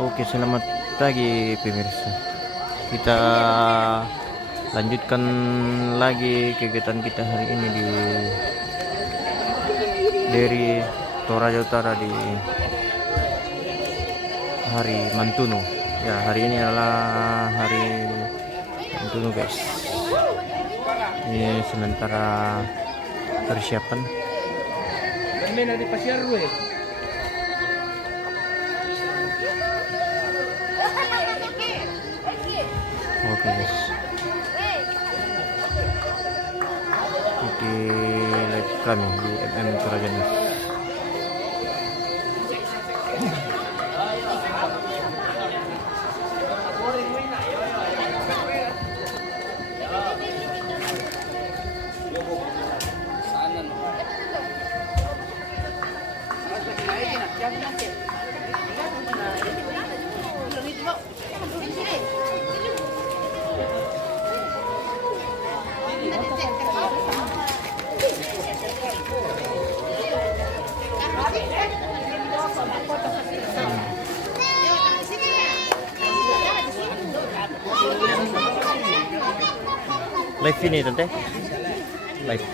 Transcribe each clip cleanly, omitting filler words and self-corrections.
Oke, selamat pagi pemirsa. Kita lanjutkan lagi kegiatan kita hari ini dari Toraja Utara di hari Mantuno. Ya, hari ini adalah hari Mantuno, guys. Ini sementara persiapan. Oke, guys. Di live kami di Toraja News. Live ini tante, live.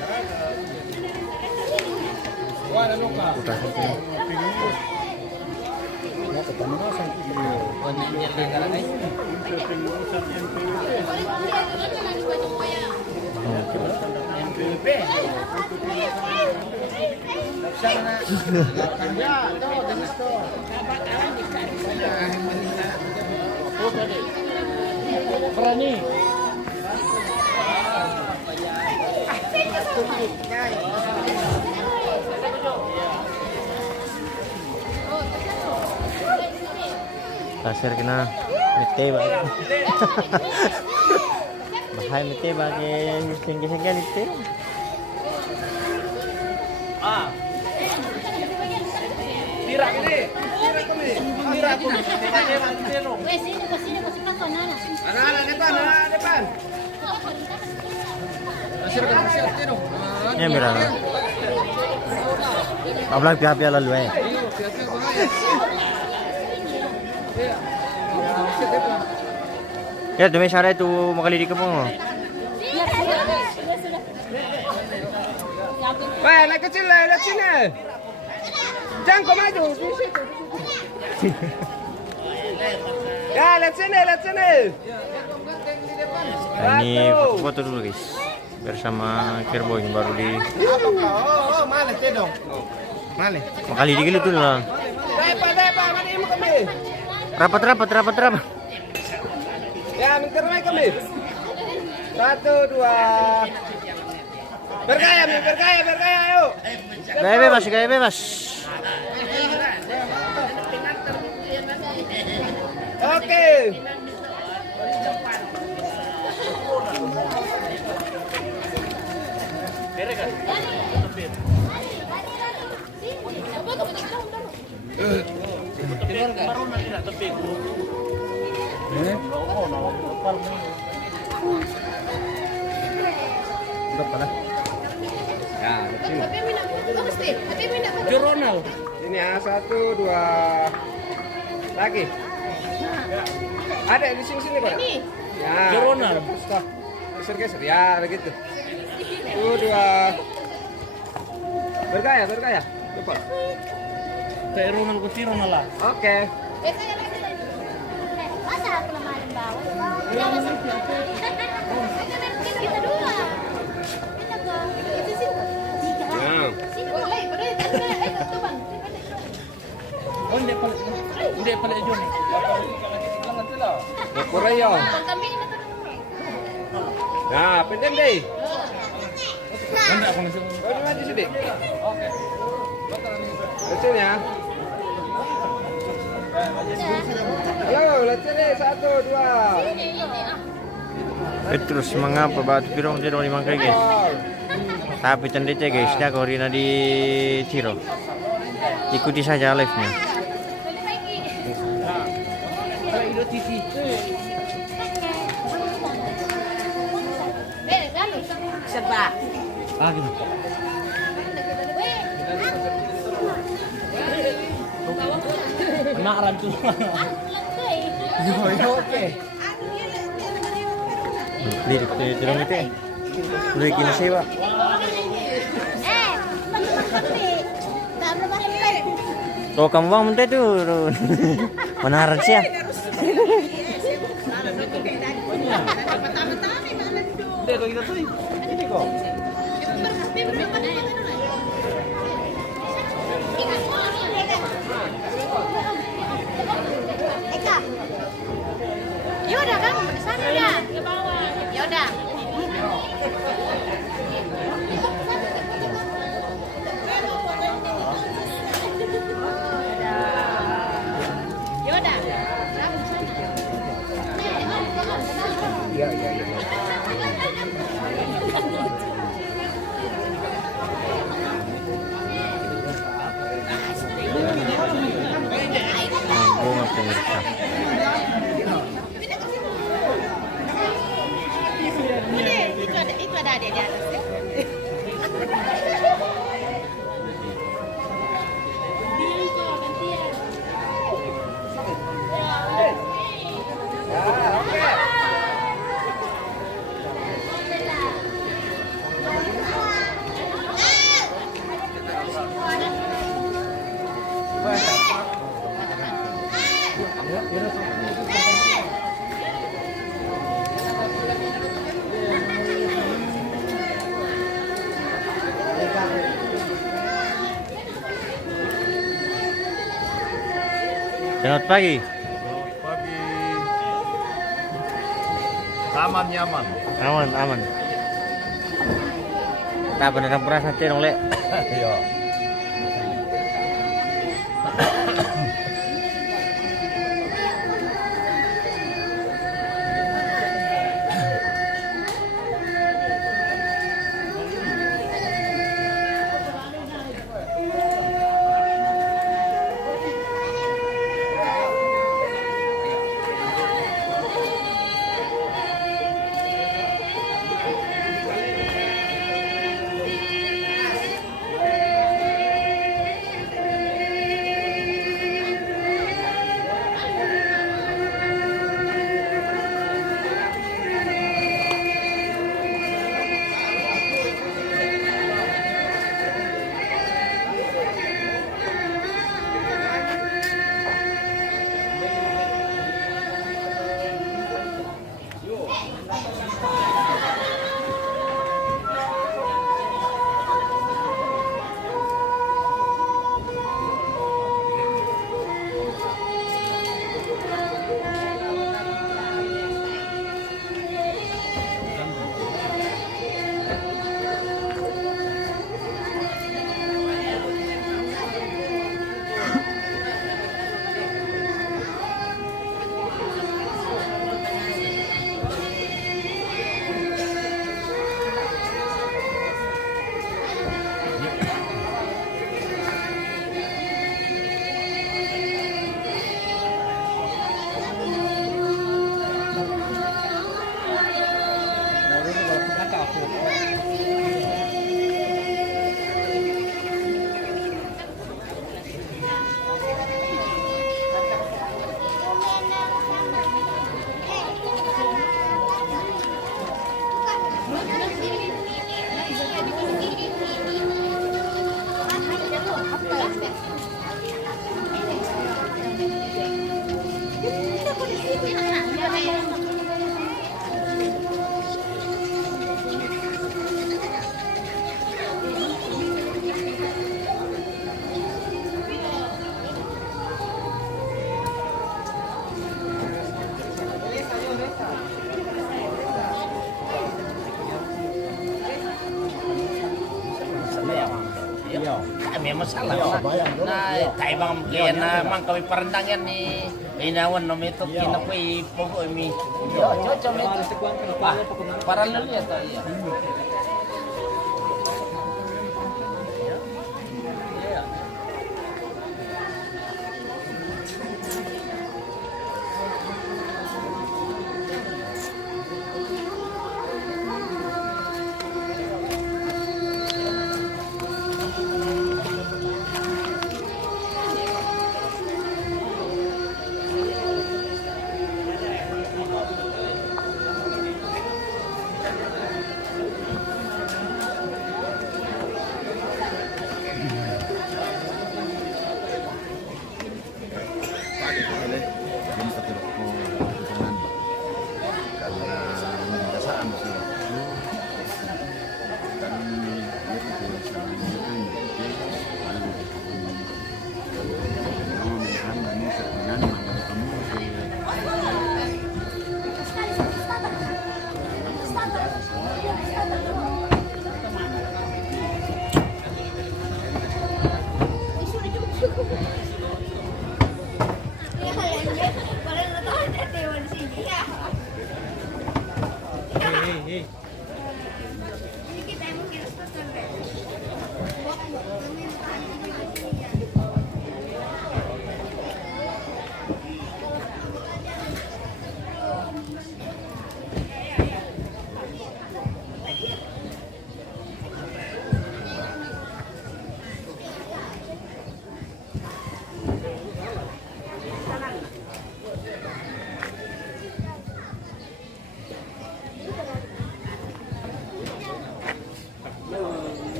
Pasir kena mete bagi. Bahaya mete bagi sengge-sengge mete. Tira ini. Tira aku. Anak-anak depan. Ya mira. Hablar pihak-pihak lalu Ya, demi syarat itu makali di kampung. Wah, anak kecil lah, lihat sini. Jangan kau maju di situ. Ya, lihat sini. Nah, ini foto dulu guys, bersama Kerboy yang baru di. Mana cedong? Mana? Makali di gitu lah. Depan, mana ini kami? Rapat. Ya, bentar lagi kami. 1, 2. Bergaya, ayo. Gaya bebas. Oke. Joronal. Ini ya, 1, 2. Lagi. Ada di sini kok. Ya. Joronal. Geser. Ya, begitu. 1, 2. Bergaya. Depan. Kayak Ronald ke Ronald lah. Oke. Masa aku lamarin bawah? Jangan sampai. Kita dua. Enak dong. Itu sih. Nah. Sini boleh. Tuh bang. Oh, dia paling aja nih. Korea. Kambing itu. Nah, pendek deh. Enggak aku ngasih. Kau maju sedikit. Oke. Kecil ya. Yo, lihat sini 1, 2. Terus mengapa batu pirong tidak dimangkai guys? Tapi cendece guys, dah korina di Ciro. Ikuti saja live-nya. Sebab. Ah gitu. Naran tuh. Oke. Di tulong itu. Udah gini sih, Pak. Tuh kamu bang mentah tuh. Menaran sih ya. Deh, kalau kita tuh ini kok. Eka. Yaudah kamu di sana ya. Ke bawah. Yaudah. Yaudah. Kamu di sana. Iya, iya, iya. Bunga pemirsa. Itu ada di atas ya. Selamat pagi. Pagi. Aman nyaman. Aman, aman. Tak benar beras nanti dong, Le. Iya. Kami masalah. Nah, tayo bang kaya na mang kami parandangyan ni inawan no mito kinapay pogo mi. Yo, chocho mi. Para lalu ya tayo.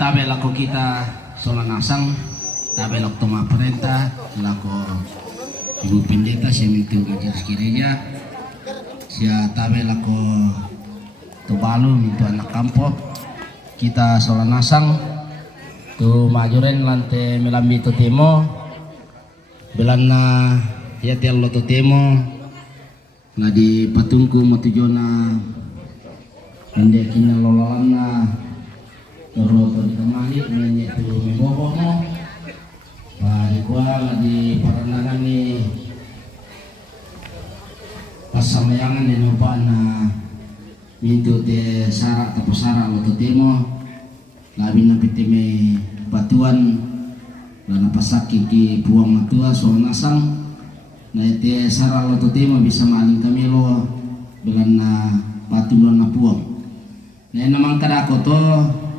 Tabe lako kita sola nasang, tabe lako toma perintah, lako ibu pendeta saya minta majelis gereja, saya tabe lako tubalu minta anak kampung, kita sola nasang, tu majuren lante melambi tu temo, belana ya tiang lo tu temo, na di patungku matujona, ande kina lololana. Toro to ditemani menye tu membobo mo di kuala di paranangan ni pasamayangan ni nupa na mintu te sara tapo sara lo to temo labi na pitime batuan lana pasaki ki puang matua so nasang na te sara lo to temo bisa maling kami lo belan na patulon na puang na namang kada ko to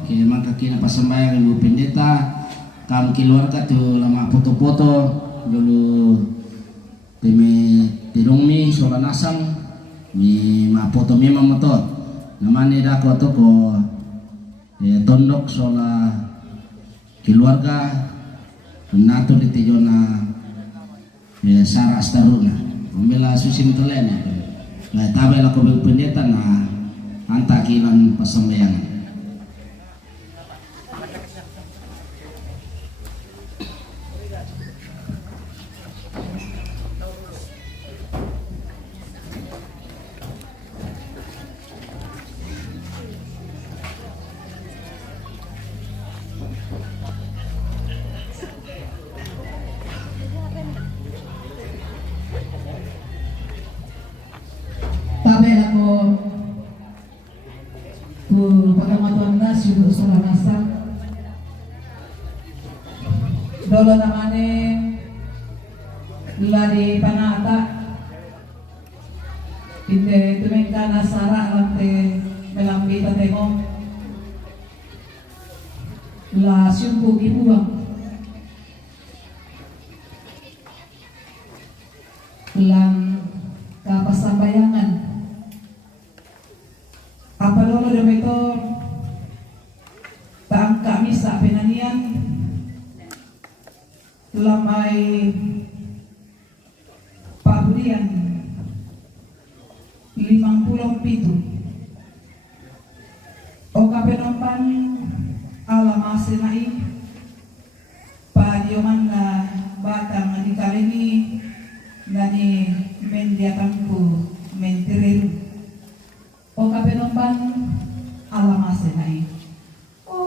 kaya maka kina pasambayang ibu pendeta kam keluarga tu lama foto-foto dulu teme terungmi sola nasang mi ma foto memang motor namanya dah ko to ko tondok sola keluarga nato di tejona sara astaruna membela susin telen na tabela ko pendeta na antakilan pasambayang. Tabela ko pagkamatuan na sudo sa nasa dolo namane lari panata ite tumengka nasara lante melambita tengok la sumpu kibuang lang kapasambayangan apa dulu demi itu tak kami sa penanian lamai pabudian 57 o kapenompan alam asinai padioman na batang di kalini nani mendiakanku mentireru o kapenompan alam asinai o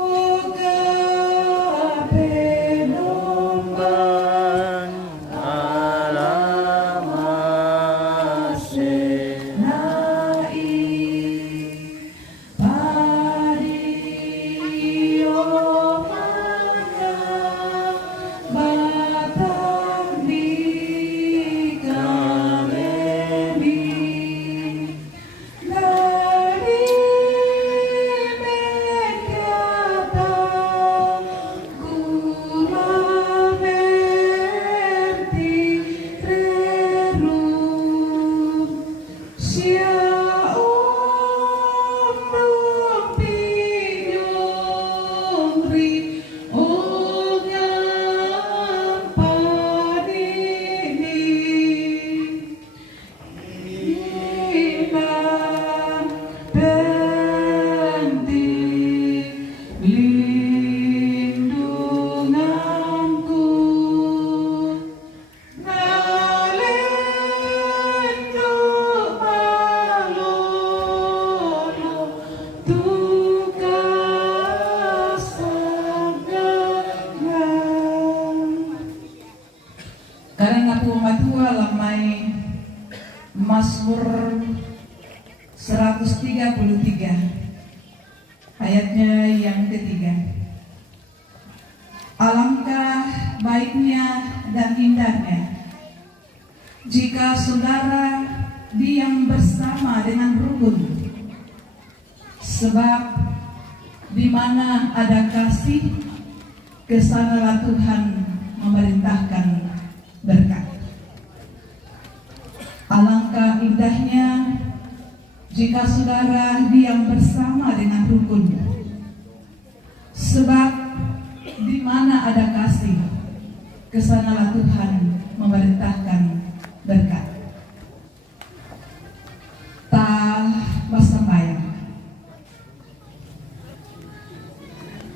kapenompan alam asinai padioman batang di kalini matua lamai Mazmur 133 ayatnya yang ketiga. Alangkah baiknya dan indahnya jika saudara diam bersama dengan rukun, sebab di mana ada kasih, kesanalah Tuhan memerintahkan berkat. Alangkah indahnya jika saudara diam bersama dengan rukun, sebab di mana ada kasih, kesanalah Tuhan memerintahkan berkat. Ta basambayang.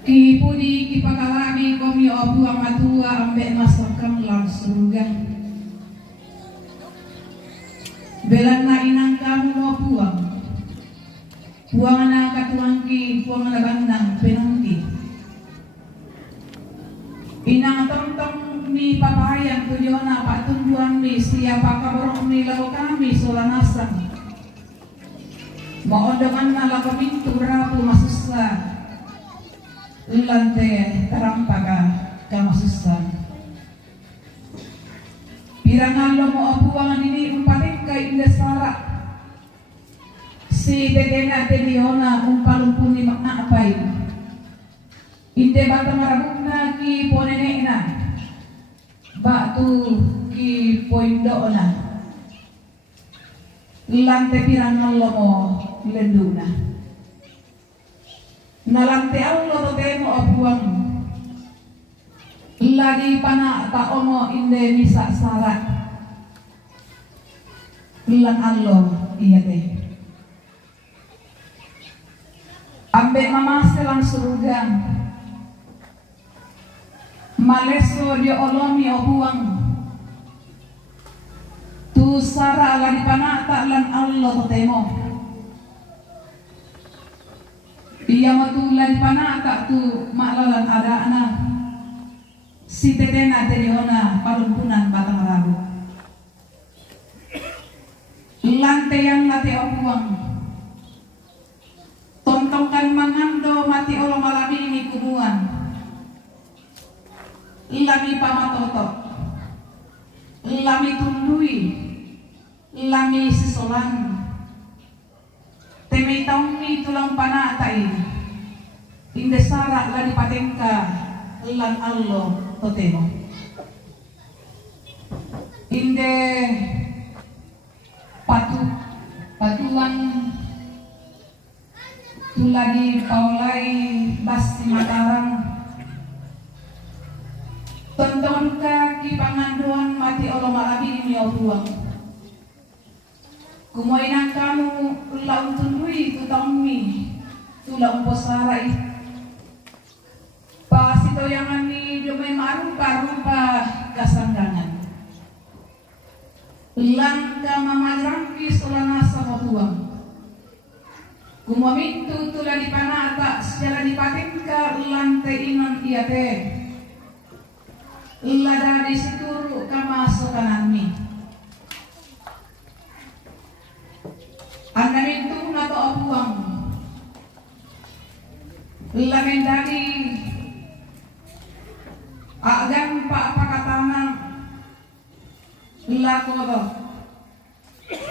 Ki pudi ki pakalami komi obu amatua ambek masakam lang surga. Belan na inang kamu mau puang. Puang na katuangki, puang na bandang penangki. Inang tong-tong ni papayan tujuana patunduan ni siapa kaborong ni lalu kami solanasan. Maondoman na lako pintu rapu masusa. Lante terampaka kamasusan. Pirangan lo mo abuangan ini umpaling kay indesara. Si tetena tediona umpalumpuni makna apay. Inde bata marabugna ki ponenena. Batu ki poindoona. Lante pirangan lo mo lenduna. Nalante Allah to temo abuang lagi pana ta omo inde misa sarat bilang Allah iya teh ambek mama selang surga maleso dia olomi abuang tu sara lagi pana ta lan Allah to temo. Iya matulan panaka tu maklalan ada anak si tetena tediona palumpunan batang rabu lantean nate opuang tontongkan mangando mati olo malami ini kuduan lami pamatoto lami tundui lami sisolan temitong ni tulang panatay indesara la dipatengka lan Allah totemo inde patuan tulagi paulai basti Mataram tonton kaki panganduan mati Allah malabi ini obuang. Kumoinan kamu laun tundui tutammi tulang posarai pas itu yang ani domai marupa kasanggangan langka mamadramki solana sama tuang kumomintu tula dipanata secara dipatingka lantai inon iate lada disituru kama sokananmi. Anda itu nato abuang lamen dari agan pak pakatana lakodo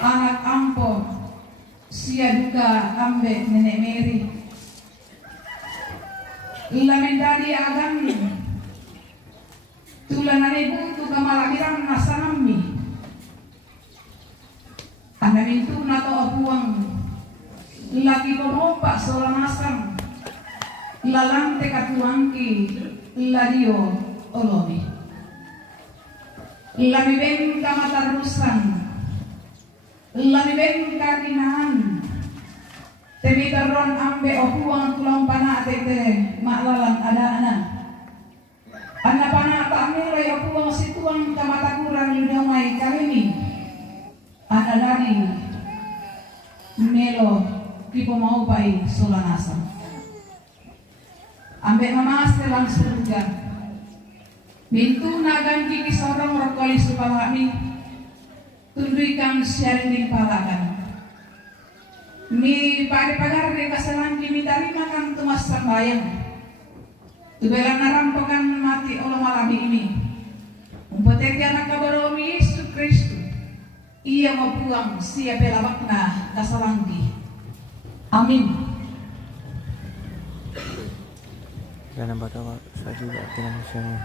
anak ampo sia duka ambe nenek Mary lamen dari agan tulanane butu kamalahiran nasanami. Anak itu nato abuang lagi pomompak seorang asam lalang tekatuangki ladio olomi lami ben kamatarusan lami ben kakinaan temitaron ambe abuang tulang pana tete maklalan ada anak pana tak mulai abuang situang kamatakuran ludamai kalimi. Ada dari melo kipo mau pai solanasa ambek mama selang surga Mintu nagan kiki sorong rokoli supaya kami tundui kang siarin di palakan. Mi pada pagar de kasalan kimi tarima kang tumas sambayang. Tubelan narampokan mati Allah malami ini. Umpateti anak kabaromi Yesus Kristus. Ia mau pulang siapa labakna kasalangki. Amin. Jangan bawa saya juga tidak semua.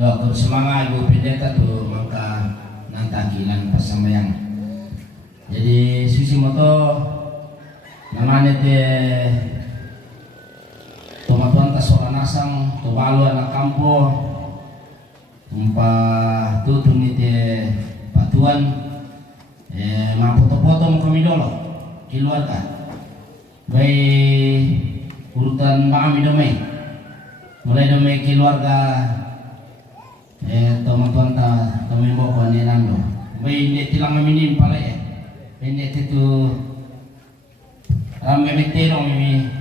Ya, kalau semangat Ibu Pendeta tuh maka nantakilan pasamayang. Jadi susi moto namanya teh tomatuan tas orang nasang, tobalu anak kampo, umpah tutu nih teh batuan, ma foto-foto mau kami dulu keluarga. Baik urutan kami domai, mulai domai keluarga. Teman-teman kami bawa ni nando. Baik ni tilang kami pala ini tu ramai beterong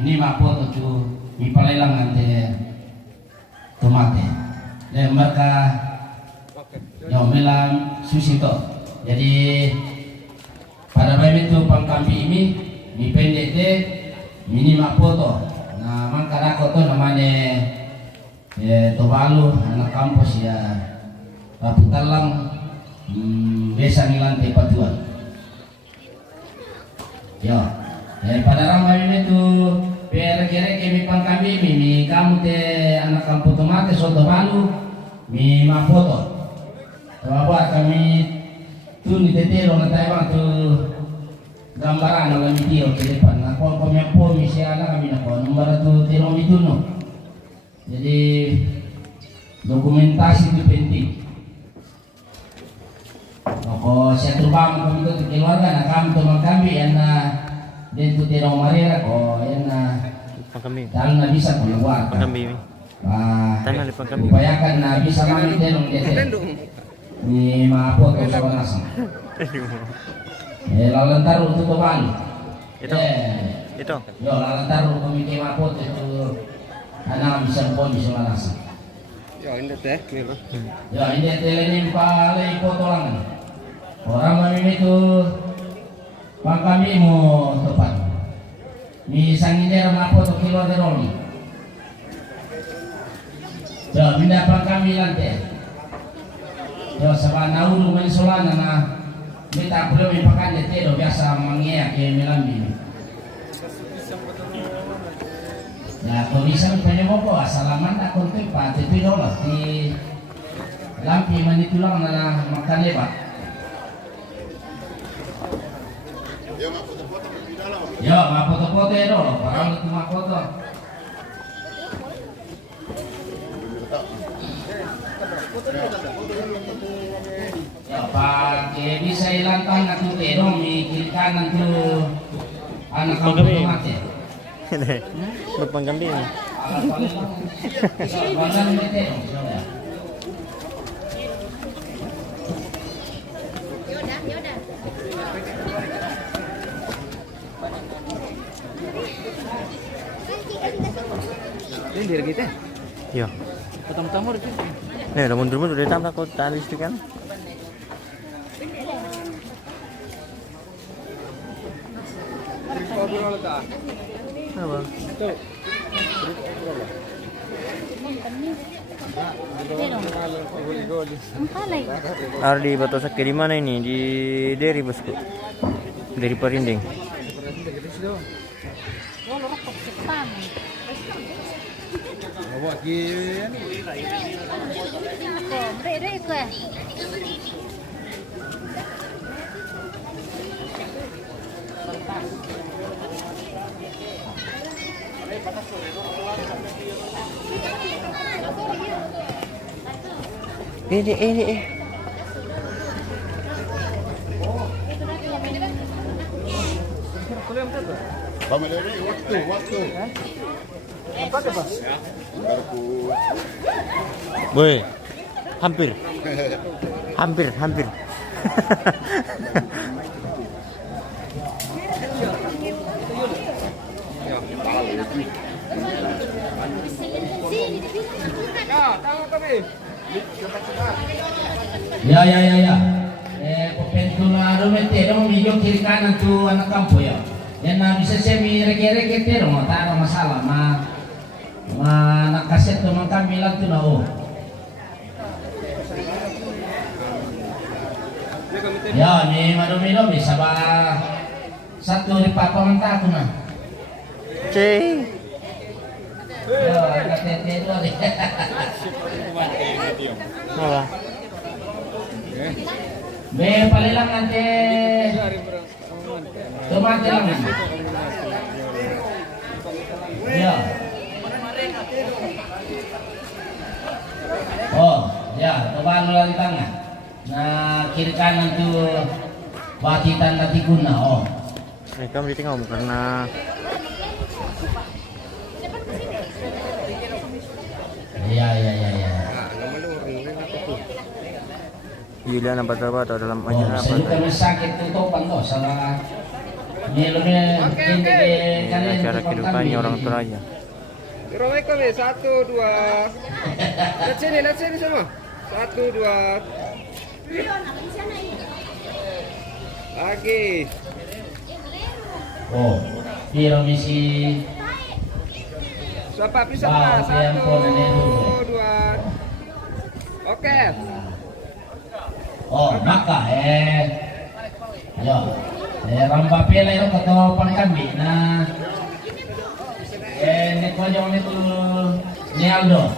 ni mapo tu mi pala lang ante tomate. Dan mereka yang melam susi to. Jadi pada bayi itu pangkampi ini mi pendek de mini mapo to. Nah mangkara ko to namanya tobalu anak kampus ya Paputalang besa nilantai patuan. Ya, pada ramai itu kira-kira kami pangkami mi kamu te anak kampus tomate soto balu mi mapoto. Bawa kami tu ni tetelo na tayo tu gambaran ng video ke depan. Ako pamyapo mi siya na kami nako nomor tu telo itu no. Jadi dokumentasi itu penting. Ako siya terbang kami itu keluarga nak kami teman kami yang dan tu terong marera ko yang Pangkambing. dalam na bisa keluar. Pangkambing. Tanah di pangkambing. Upayakan na bisa kami terong dete. Ni maapo to sa banasa. Lalantar untuk teman. Itu. Yo lalantar kami ke maapo itu anak bisa pon bisa banasa. Ya ini teh, nih. Ya ini teleni palai potolangan. Orang kami itu pangkami mau tepat. Misalnya rumah foto kilo deroli. Ya pindah pangkami nanti. Ya sabana ulu mensolana na kita belum pakai tetero biasa mangia ke melambi. Ya kalau bisa punya mopo asalaman aku tempat itu dolar di lampi manitulang na makan lebat. Ya ma foto-foto itu orang itu ma foto. Ya pakai bisa hilangkan aku terong di kiri kanan tu anak kampung mati. Berpangkambing. Ini diri kita. Iya. Tamu-tamu di sini. Nih, udah mundur-mundur dari tamu aku tali itu kan. Apa? Ada di Batosak di mana ini? Di Deri bosku. Dari Parinding. Bawa kiri. Ini. Waktu. Boy, hampir. tama kami. Ya. Pepentula rumetero video kiri kanan tuh anak kampung ya. Yang bisa semi reke-reke tero mau tak ada masalah nak kaset teman kami bilang tuh oh. Ya ni mado bisa satu di papa mentah tuh nah. Cing. Ya kata itu deh. Apa? Be palilang nanti. Tomate lang. Ya. Oh, ya, coba lagi tengah. Nah, kiri kanan tuh batitan nanti guna. Oh. Ini kamu ditinggal karena Ya. Yuliana apa atau dalam acara apa? Saya juga sakit tutupan tuh sama Nilainya Acara kehidupannya orang Toraja. Ramai kami 1, 2. Lihat sini semua. 1, 2. Lagi. Oh, piro misi. Siapa bisa 1, 2. Oke. Oh, maka yo. Ramba pele ro kato pangkambi na neko jong itu Nialdo.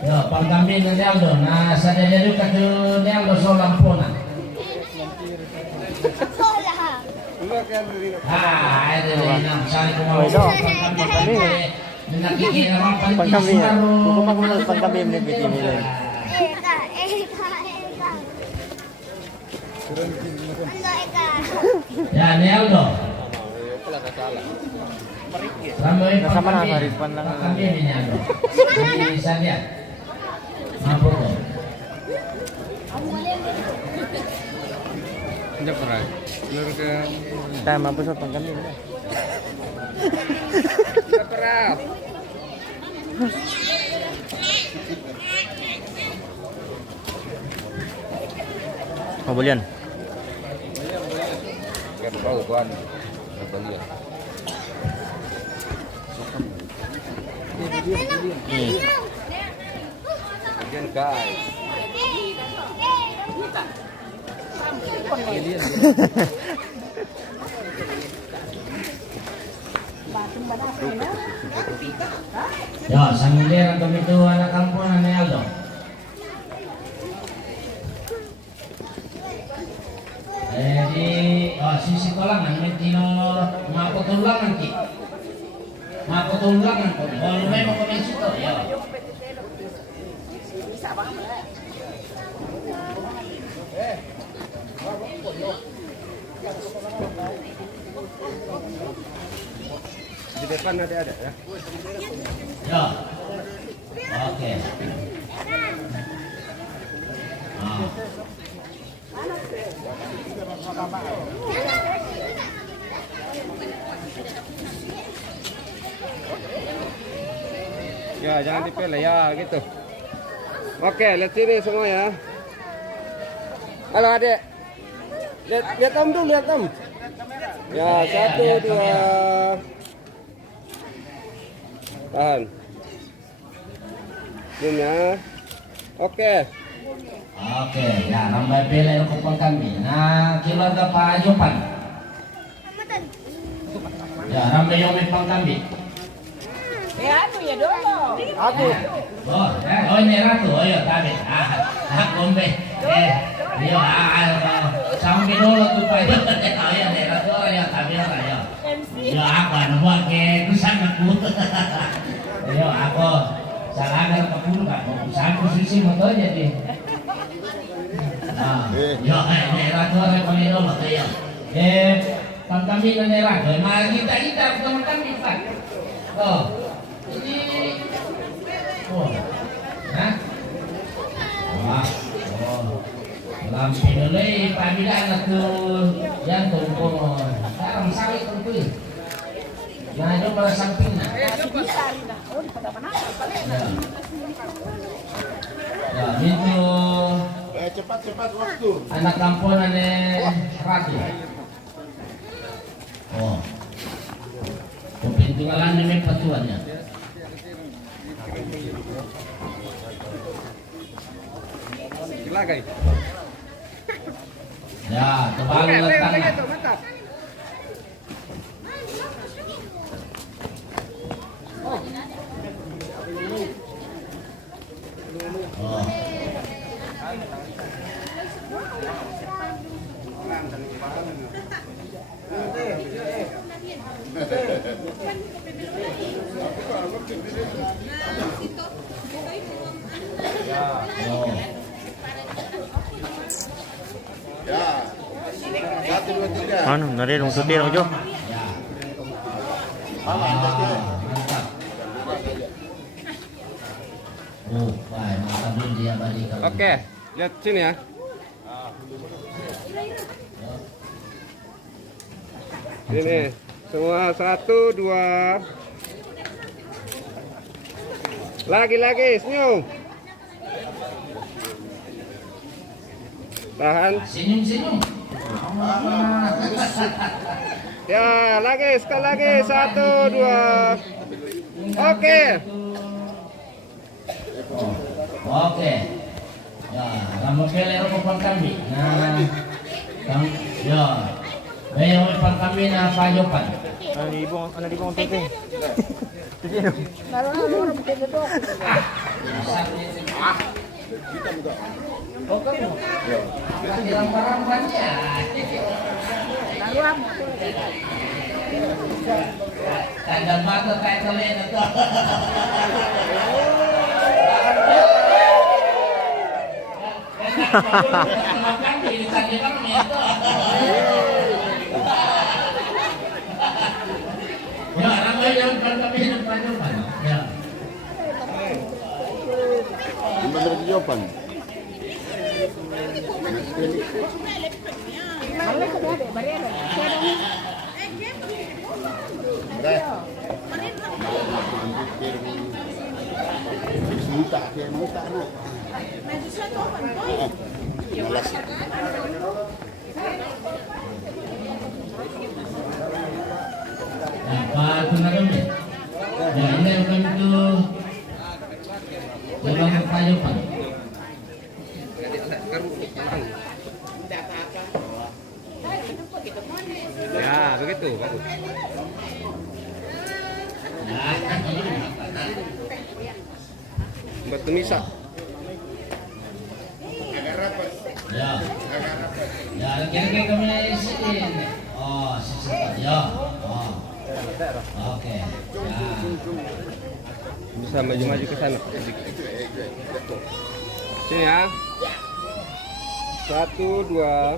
Yo, pangkambi na Nialdo na sa delu kato Nialdo so lampona. Itu na sali ko mo pangkambi. Nakikita naman Pangkambi ya. Bukan makulah pangkambi ni biti nila. Ya, Nialdo. Sama na haripan lang. Kami ini Nialdo. Bisa lihat. Mampu tuh. Tidak pernah. Lur ke Tayo mampu sa pangkambi nila. tidak pernah. Mabulian. Bau tuan. Bagian guys. Ya, sambil kami itu anak kampung Nialdo. Di sisi kolangan metino mapotulangan ki. Mapotulangan ko. Kalau memang kami situ ya. Di depan ada ya. Ya. Oke. Ya, jangan dipilih ya gitu. Oke, lihat sini semua ya. Halo adik. Lihat Om dulu, lihat Om. Ya, 1, 2. Tahan. Ini ya. Oke. Oke, ya ramai pele kupang kami. Nah, keluarga Pak Jopan. Ya, ramai yang kupang kami. Aku ya dulu. Oh, ini ratu. Oh, ya, tabi. Kombe. Yo, sampai dulu tuh Pak. Oh, ya, ratu. Oh, ya, tabi orang ya. Yo, aku buat ke kusana ku. Yo, aku salah ada kapulu Kak. Kusana posisi motor jadi. Yo, ini ratu orang pemilu motor ya. Pangkami na ratu. Kita teman-teman kita. Oh. Ini lampi nilai pamila na tu yan tungkol sekarang sawit tungkol Nah, itu malah samping nah. Si bisa rin na. Oh, di pada-pada pala na. Ya, itu Cepat waktu. anak kampungan Ratu. Oh. Pintu ngalan ini patuannya. Lagay. Ya, terbalik Oke, letaknya. gitu, mantap. Oh. Oh. Ya. 1, 2, 3. Ano, narirong sutirong Jo. Ya. Mantap. Oh, baik, mantap dulu dia balik. Oke, lihat sini ya. Ini semua 1, 2. Lagi senyum. Tahan. Senyum. Ya, sekali lagi 1, 2. Oke. Oke. Ya, kamu pilih rumah kami. Nah, ya. Bayo rumah kami na pajokan. Ano di bong tete. Oh, kamu. Kasih rampan-rampannya. Tanda mata kayak kalian itu. Makan di tadi kami itu. Ya, ramai yang kami depan. Ya. Bener jawaban. Muta na. Malas. Apa itu namanya? Ya, ini bukan itu. Jalan Payopan. Ya, begitu. Bagus. Batu misa. Ya. Ya, kira-kira kami sini. Oh, sisi. Ya. Oh. Oke. Ya. Bisa maju-maju ke sana. Sini ya. 1, 2.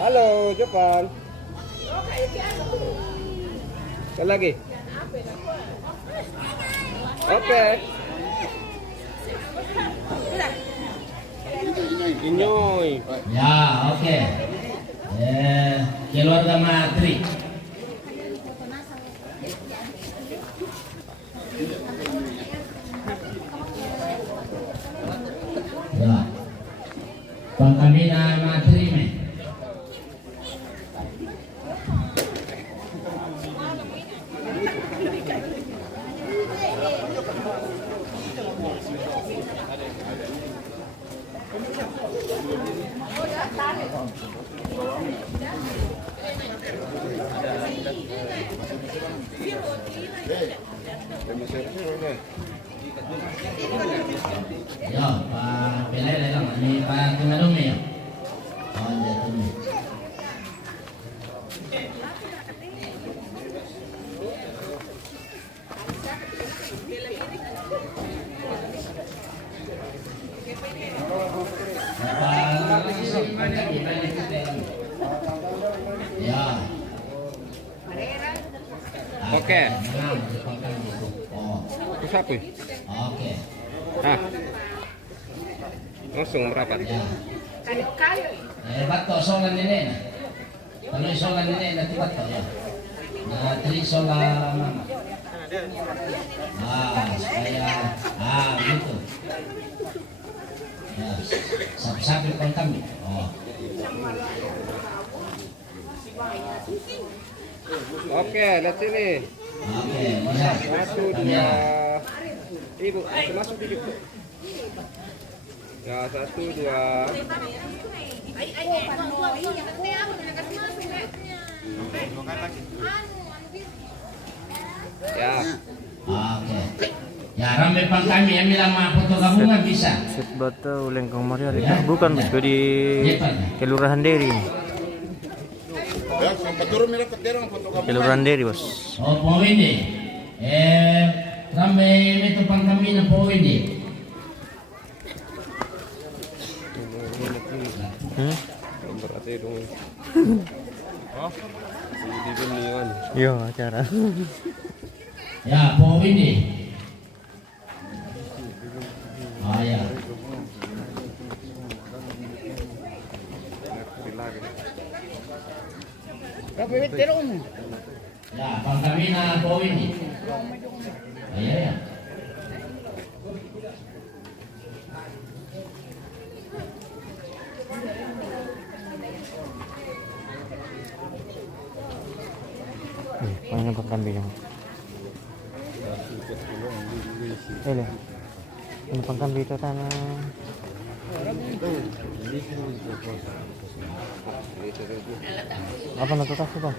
Halo, Jepang. Sekali lagi. Oke. Inyoy. Ya, oke. Keluarga Matri. Ya. Pangkamina Matri me. Ya, Pak Pelele lang. Ini Pak Tinadumi ya. Oh, dia tumi. Ya. Oke. Oh, Terus apa? oke. Langsung merapat. Ya. Ba't to? Songan nila na. Ano yung songan nila na tibat to? Ya. Nah, telik sola mama. Supaya gitu. Ya, sapi-sapi kontak nih. Oke, lihat sini. Oke, lihat. 1, 2. Ibu, masuk dikit. Ya, 1, 2. Ya. Oke. Ya, ramai pang kami yang bilang mau foto gabungan bisa. Set bata uleng kang Maria bukan bos di Kelurahan Deri. Ya, sampai turun mila keterang foto kamu. Kelurahan Deri bos. Oh, poin deh. Ramai itu pang kami na poin deh. Berarti dong. Oh. Di dunia. Yo acara. Ya, poin deh. Ya. Ya, pang kami na poin deh. Ya. Paano pagkambing? Ele. Ano pagkambing ito tanah? Apa natutas ito?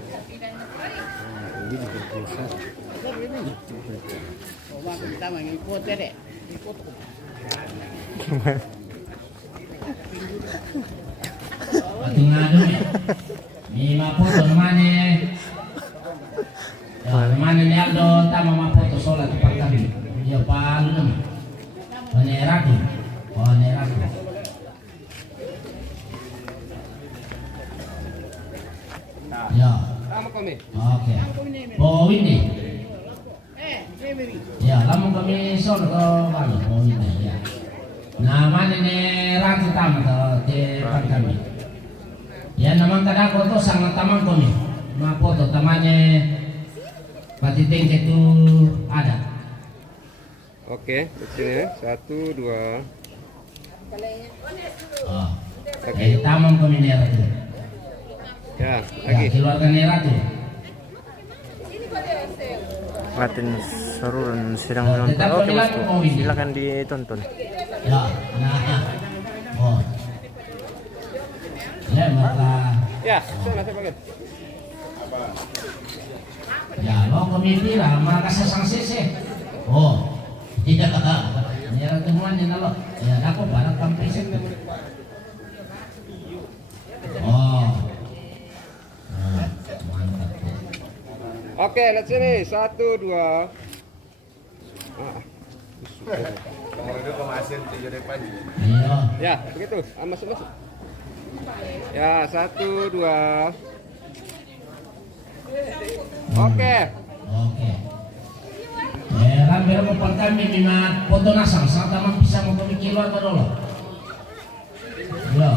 Ating nga doon eh. May mga foto naman eh. Naman ni Aldo, tama mga foto sola ito pagkambing. Hindi pa ano naman. Panerado. Panerado. Ya. Tama kami. Oke. Poin nih. Ya, kamu kami solo ke mana? Poin nih ya. Nama ini ratu tamu tempat kami. Ya, nama kadang foto sangat taman kami. Ma foto tamannya Pati Tengke itu ada. Oke, di sini ya. 1, 2. Oh. Taman kami nih ratu. Ya, Ya, lagi. keluarkan nih ratu. Atin saruran sedang menonton. Oke bosku, silakan ditonton. Ya, nah. Oh. Ya, maka Ya, sana saya bagian. ya lo komiti lah mereka sesang sese. Oh. Iya. Ya temuannya nalo. Ya, aku barang kampisik. Oh. Nah, mantap. Oke, lihat sini. 1, 2. Iya. Ya, begitu. Masuk. Ya, 1, 2. Oke. Oke. Kan bero mo pag kami may foto na sa taman bisa mo kumikilo ka dolo. Yo.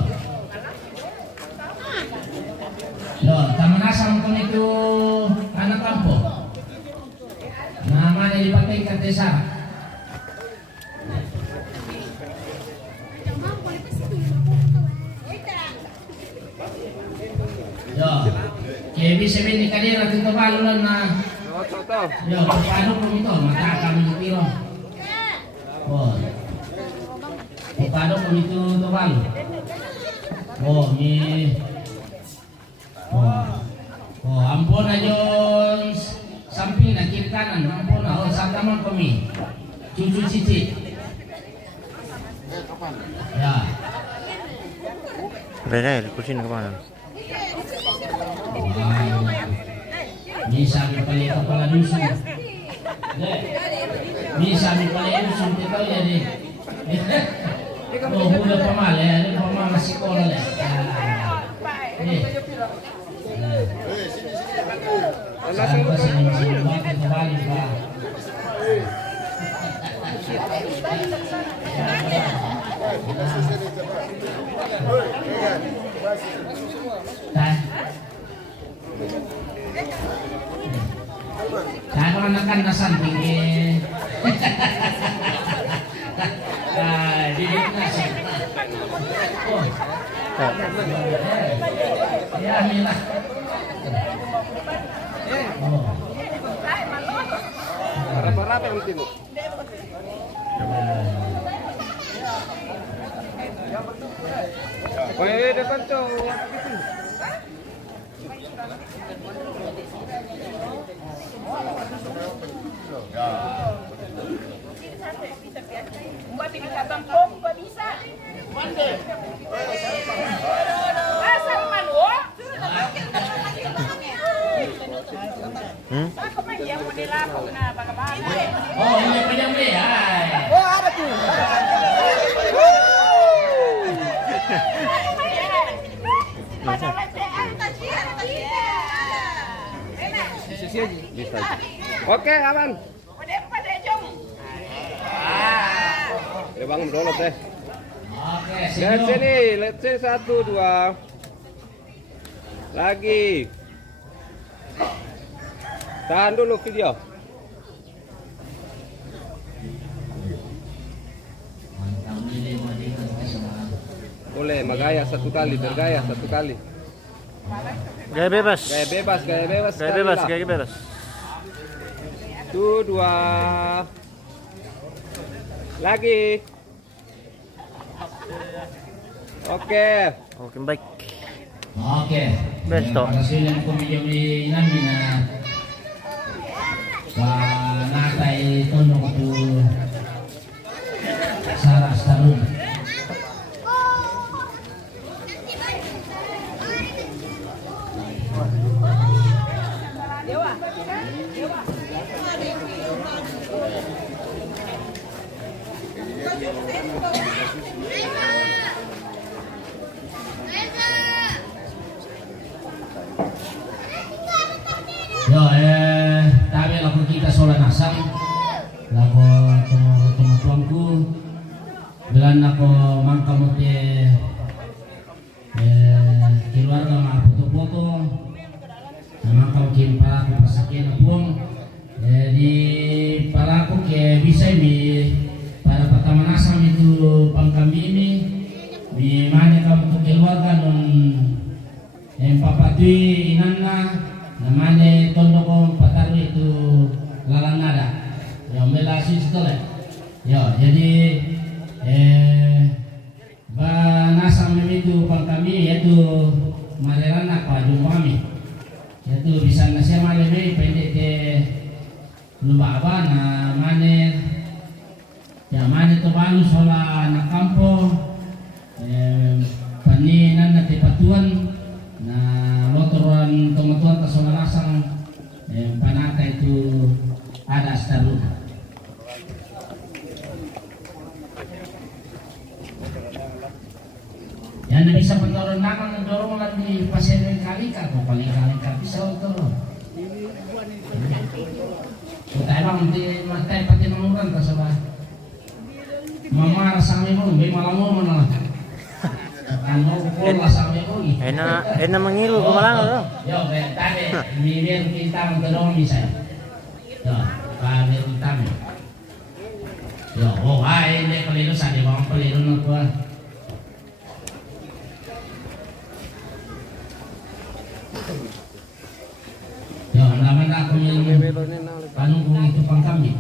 Yo, taman asam ko nito anak kampo. Nama ni dipatay ka desa. Yo. Kebi sebenarnya kanira dito balon na. Tahu. Yo, paano po ito? Mata kami ng tiro. Oh. Paano po ito tawal? Oh, ampun na yung samping na kiri kanan. Ampun na. Oh, sa taman kami. Cucu cici. Ya. Beda, kursi nak kemana? Bisa dipalih kepala dusun. Bisa dipalih dusun kita jadi. Oh, udah pamal ya, ini pamal sekolah ya. Sampai sini masih buat kembali Pak. ganda samping di nasi. Oh. Ya, inilah. Oh. Raba-raba yang tino. Woi, depan tuh. Mbak pilih kabang pom, Mbak bisa. Asal malu. Aku main yang model apa kenapa kabar? Oh, ini penyambi ya. Oh, ada tuh. Sisi aja. Bisa. Oke, aman. Ya bangun dolot deh. Oke, Lihat sini, lihat sini 1, 2. Lagi. Tahan dulu video. Boleh, magaya 1 kali, bergaya 1 kali. Gaya bebas. Gaya bebas, gaya bebas. Gaya sekali bebas, lah. gaya bebas. 1, 2. Lagi. Oke. Oke, baik. Oke. Besto. Hasilnya komedi namin na panatay tono ko to Saras Tarun. Yo, tabi lagu kita soal nasang, lagu teman-temanku, bilang aku mangkamuti keluarga mah foto-foto, mangkamuti para aku pasakin pun, di para aku ke bisa ini para pertama nasang itu pangkami ini, di mana kamu tuh keluarga non papatui inanna. Namanya tondo ko pataru itu lalang nada. Ya melasi setelah. Ya jadi banasang itu pang kami yaitu marerana pa jumami. Yaitu bisa nasi maleme pendek ke lubaba na mane ya mane to balu sola na kampo paninan na tepatuan na lotoran teman-teman kesana lasang panata itu ada astarun. Yang bisa pendorong nakan mendorong lagi pasien kali kau paling kali bisa lotor. Kita emang di mata pati menguran kasaba. Mama rasa memang malam mau mana. Enak mengilu kemalang lo. Yo, tadi mimir kita mengkedong bisa. Yo, kami utami. Yo, oh, ini peluru saja bang peluru nak buat. Yo, mana aku yang kanung itu pangkami.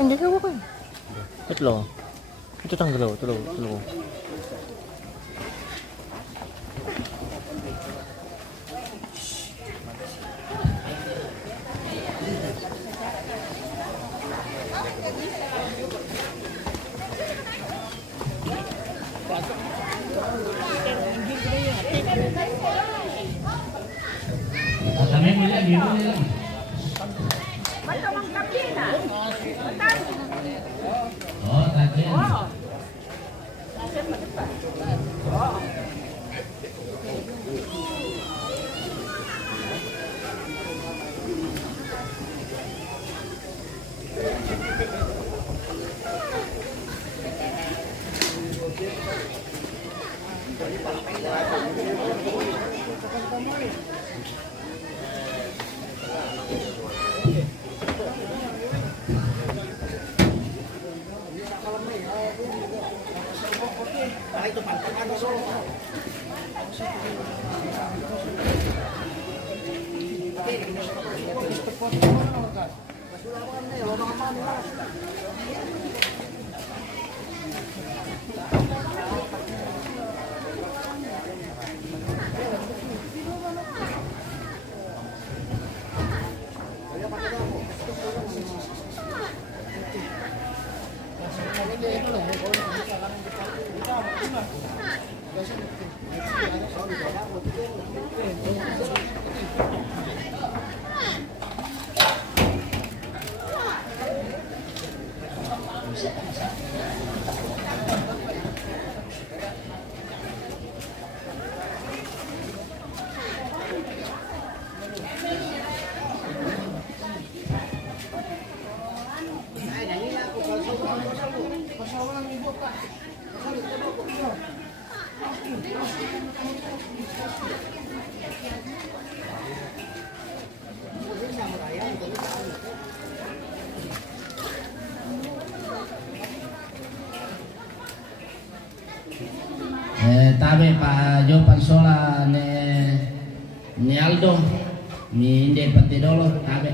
Anjir kau kan? Itu loh. Itu tanggal lo, tuh. Kami melihat di mana? Oh, tadi. Tabe pa jo pansola ne Aldo mi inde pati dolo tabe.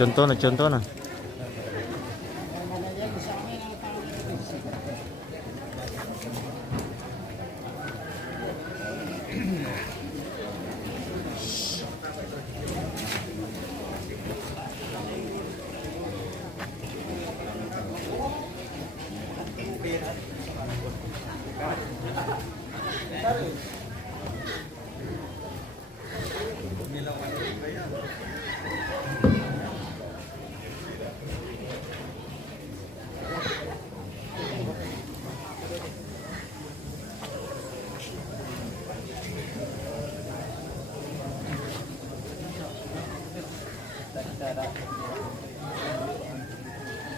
Contohnya.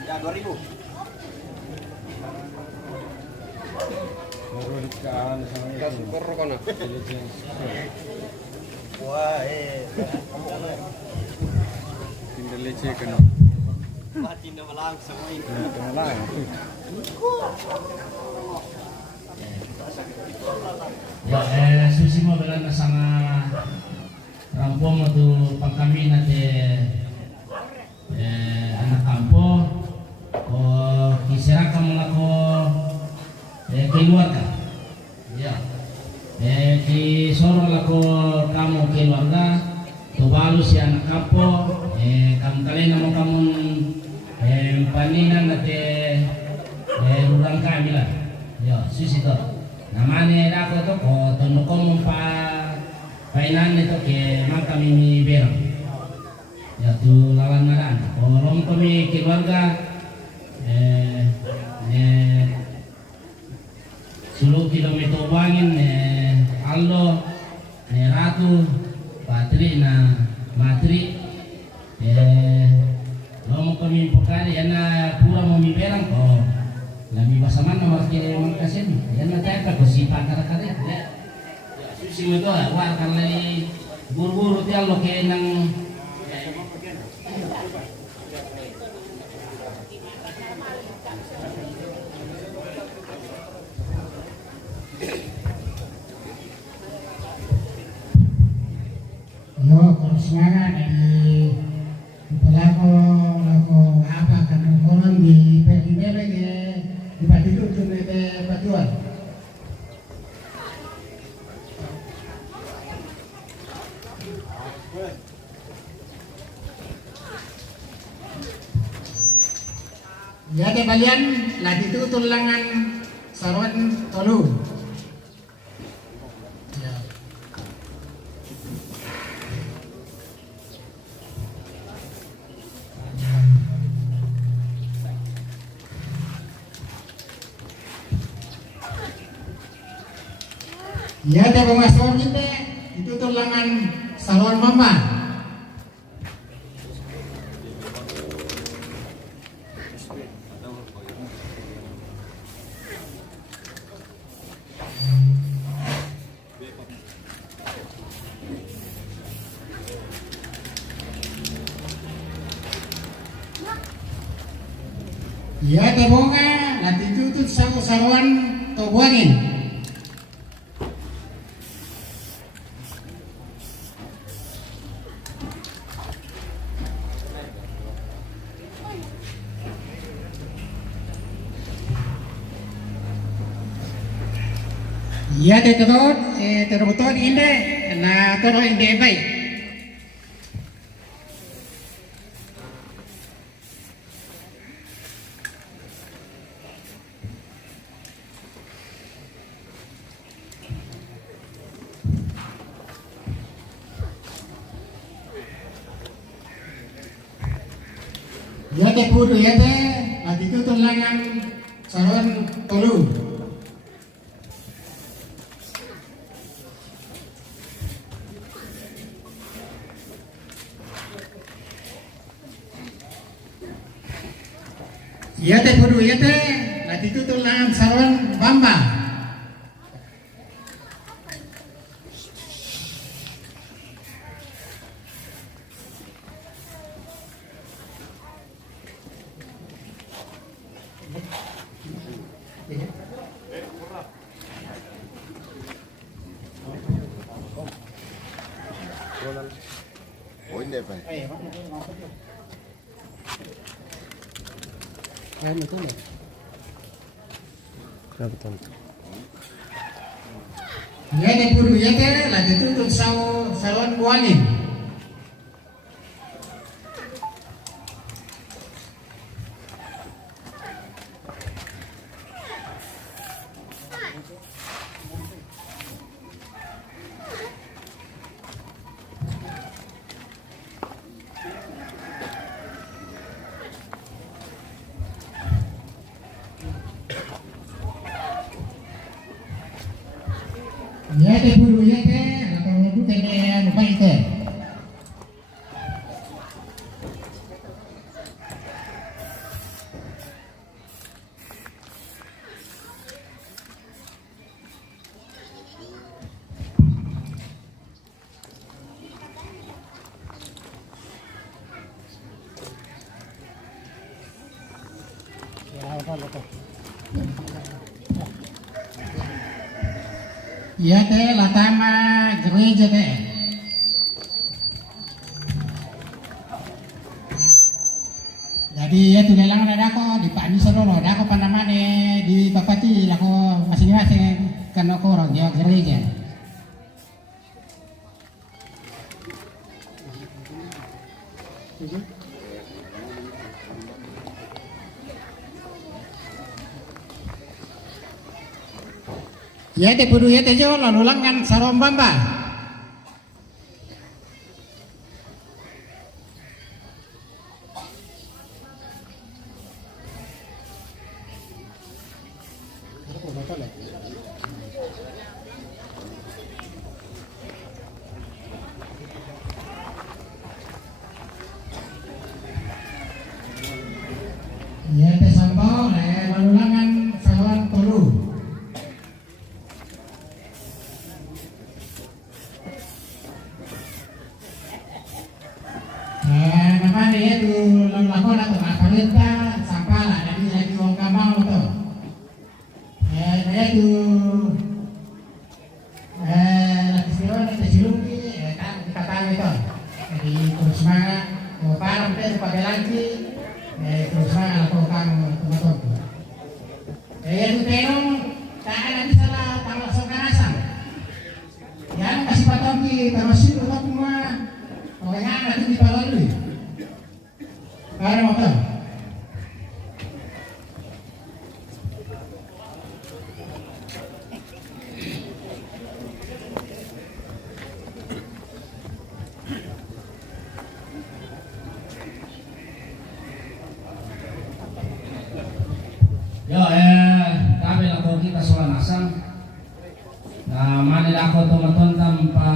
Ya 2000. Kita syukur kono. Wah, tindak leceh kan. Wah, tindak langsung ini. Ya, susi mo belan sama rampung tu pangkami nate anak kampo o kisera kamu lako keluarga ya di sorong lako kamu keluarga tu balu si anak kampo kamu kalian nama kamu paninan nate urang kami lah ya susi to namanya dako to ko tono ko pa painan itu ke maka mimi berang ya tu lawan naran kolom kami keluarga sulu kilometer wangin Aldo Ratu Patri na Matri lomo kami pokari yana pura mo mi berang ko lami basaman nomor ke mangkasen yana tayo ko si pakara-kara ya susi mo to wa kan lay buru-buru ti allo ke nang Yo, kalau sekarang dari lako apa kan orang di Perdinele di Padidu cuma di Paduan. Ya de balian lah itu tulangan Sarwan Tolu. Ya de pemasukan kita itu tulangan Sarwan Mama. Ya de bonga nanti tutut Sarwan Tobuangin. Ya terutut ini na toro hindi bay. Ya puro ya at ito tulangan Sarwan Tolu. Ya puro ya at ito tulangan Sarwan Bamba. Oh, hindi pa. Ya puro ya lah ditutup Sarwan Buangin. Ya puro ya atau bukan yang baik teh. Ya latama gereja jadi ya tulelang dako di Pak Nisoro dako panamane di Bapati lako masing-masing kano korong ya gereja. Ya te pudu ya te jo lalu langan sarombamba. Ya te sambo lalu langan sawan tolu. Namanya itu lalu lakon atau aparenta sampala jadi lagi wong kamang itu. Saya itu lagi siron itu silungi kan dikatakan itu. Jadi terus semangat, mau parang teh pakai lagi, terus semangat atau kang teman-teman. Itu tenong tak ada salah tanggal sokarasan. Yang kasih patoki terus itu tak cuma orang nanti di bawah dulu. Ada motor. Yo, kami lakukan kita soal asam. Nah, mana aku teman-teman tanpa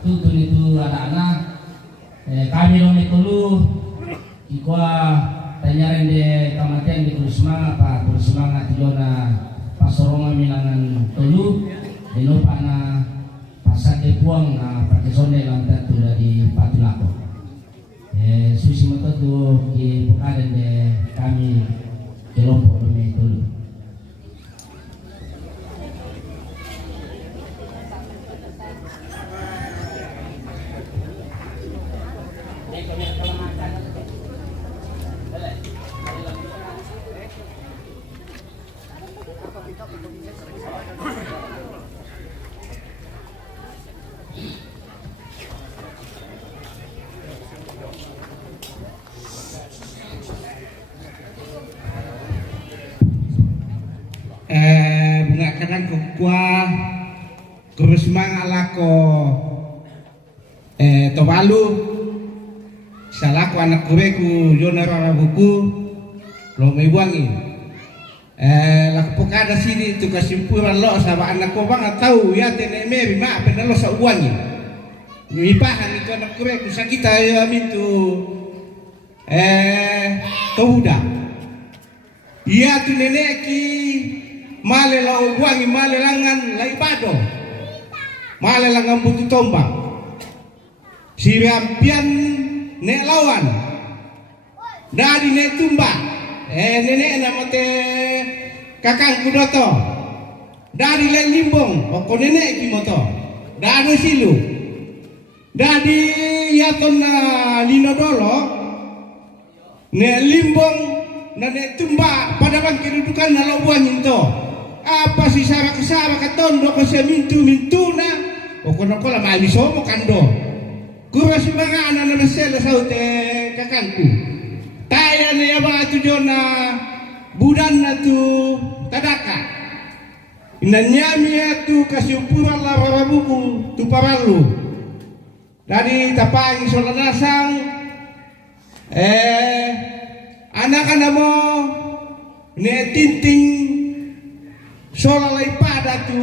tutun itu anak-anak. Kami lomi tulu, ikwa tanyaran de kematian di Kurusma apa Kurusma ngatijona pasoronga milangan tulu, denopa na pasake puang na pakisone lantai tu dari Patulako. Susi moto tu di pekadan de kami kelompok lomi tulu. Bunga kadang kukuah terus mangalako tobalu salako anak kureku yona rara buku lo mewangi lakpokada sini tu kesimpulan lo sama anak ko bang tahu ya tene meri ma penalo sa uwangi mipahan itu anak kureku sakita ya mintu tauda iya tu neneki male la uwangi male langan lai pado male langan butu tombak si rampian ne lawan dari ne tumba nenek nama te kakang kudoto dari le limbong pokok nenek ki moto dari silu dari yaton linodolo ne limbong na ne tumba pada bang kedudukan na lawan into apa si sara kesara katondo ko se mintu na o kono kola mai somo kando kura si mga ana na sela saute kakangku taya ne aba tu jona budan na tu tadaka inanyami tu kasiupuran la rabuku tu paralu dari tapang solanasang anak-anak mo ne tinting sola laipada tu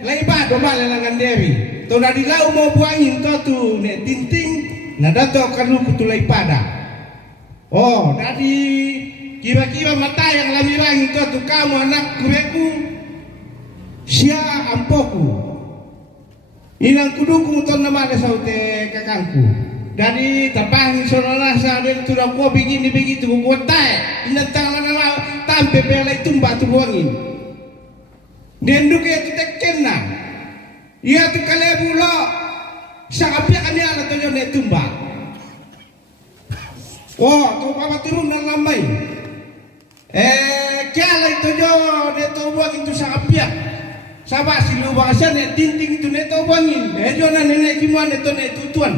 laipada male langan dewi to dari lau mau buangin to tu ne tinting na dato kalu tu laipada oh dari kira-kira mata yang lamirang itu tu kamu anak kureku sia ampoku inang kuduku to nama ada saute kakangku dari tapang sonora sa den tu ko begini begitu ko tai inang tangan tampe belai tumba tu buangin den duke tu tekena ia tu kalebu lo sakapia kami ala to ne tumba oh tu papa turun dan lambai kala itu jo ne to buangin tu sakapia sabak silu bahasa ne tinting tu ne to buangin jo na nenek kimuan ne to ne tutuan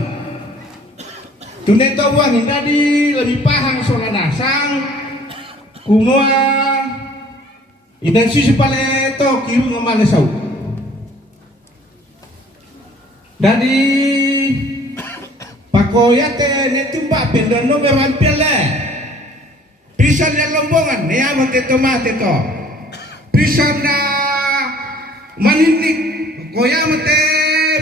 tuneto buangin tadi lebih pahang sola nasang kumua Inan sisi pale to kiu ngamale sau. Dari pakoyate netumba pendono berampele. Bisa lihat lombongan, ne amate tomate to. Bisa na maninik, koya mate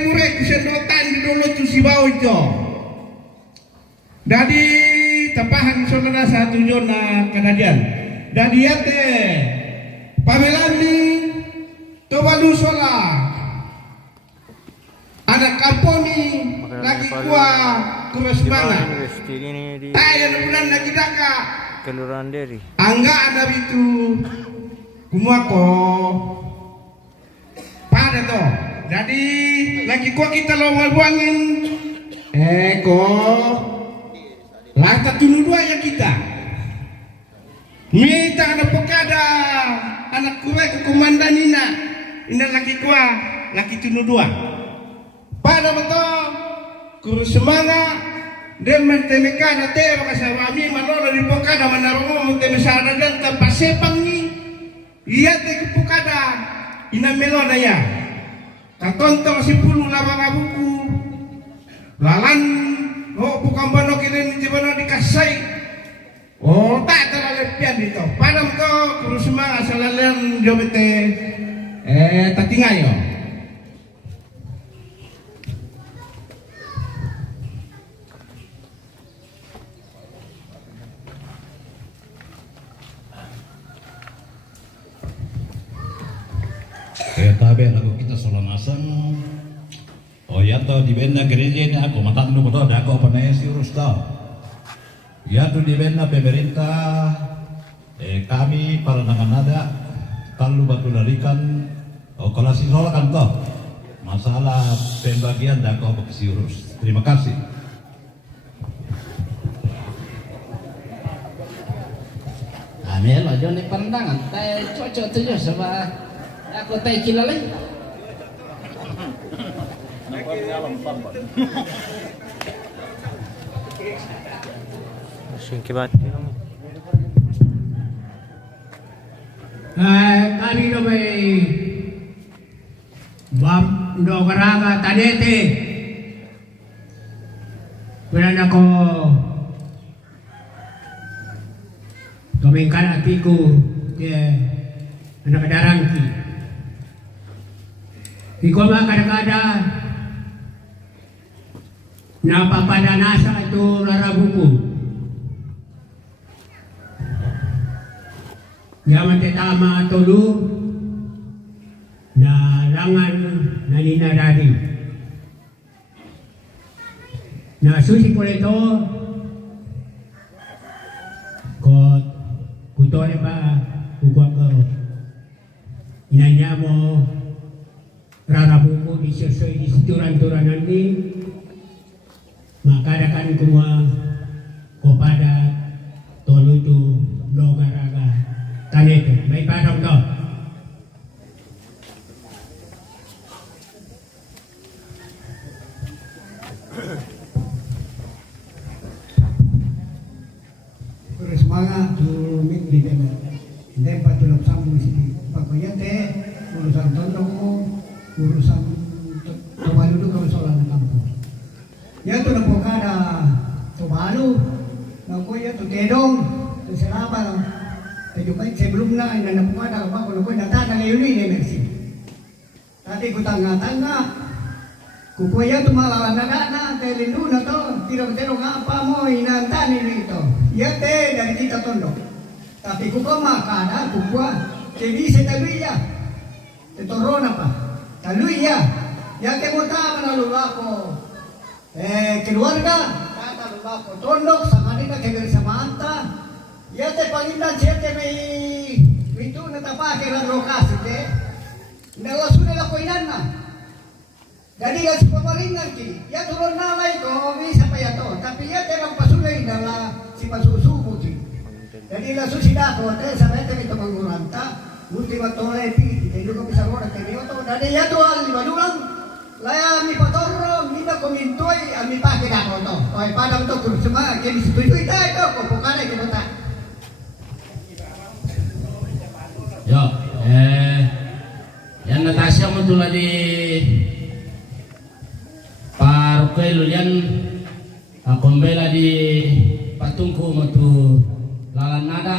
murai kesendotan di dulu tu si bau itu. Dari tapahan saudara satu zona kejadian. Dari ate pamelani tobalu sola. Anak kamponi lagi kuah kurus semangat. Tayar bulan lagi daka. Kelurahan Deri. Angga ada itu kumako pada to. Jadi lagi kuah kita lawal buangin. Ko lata tunu dua ya kita. Minta anak pokada anak kue ke komandanina. Ini lagi kuah lagi tunu dua. Pada betul kurus semangat dan mentemekan ate makasawami manolo di pokada manarongo mentemesana dan tanpa sepang ni iya te pokada ina melona ya tatonto si pulu lama buku lalan bukan bono kini di bono dikasai tak terlalu pian itu pada betul kurus semangat salalen jomete tatingayo. Tabe lagu kita solanasan. Oh ya to di benda gereja ini aku mata nu betul ada aku panai si urus tau. Ya tu di benda pemerintah kami para nada kalau batu larikan kalau si kan toh masalah pembagian dak aku si urus. Terima kasih. Amel aja nih pandangan, teh cocok tuh sama aku teh kilale. Singki bat. Kami do may bam do karaga tanete. Pernah ako kamingkan atiku ke anak darangki. Ikaw mga kadang-kadang napapadanasa ito larabuko. Yaman tama tulu na langan na ninaradi. Na susi ko ito kot kutore ba kukuha ko inanya mo rarabuko di sesuai di situran-turanan ini maka akan kumua kepada tolutu logaraga taneto may padang to. Semangat tulumit di dalam hindi patulog sambung si pagbayate urusan tondong ko urusan tumaludo ka soal ng kampo. Ya to na po kada tumalo na ko ya to tedong to selama tayo kay sebelum na ay na po kada ba ko na tata ngayon ni merci. Tadi ko tanga ko po ya tumalawan na telindu na to tiro nga pa mo inantani nito. Ya te dari kita tondong. Tapi ko makada ko jadi saya taluya. Tetorona pa. Taluya. Ya que mutama na lulako. Keluarga kata lulako tondok sama nina kagari samanta. Ya te pangindan siete may itu natapake lang lokasi te. Nalasuna la koinan na. Jadi kasi pamaringan ki. Ya turun na lay ko bisa pa yato. Tapi ya te lang pasulay na si pasusubo ki. Jadi la susidad ko te sabay te ito manguranta. Ultima tole ti te ko bisa ora te dio to. Dadi ya to al libanulang. Laya mi patorro, mi na komintoy, mi pake na ko to. Oy padam to kur semua kini situy tayo to ko pukane kita ta. Ya, Yan natasya mo tula di parukai lulian kumbela di patungku mo tu lalan nada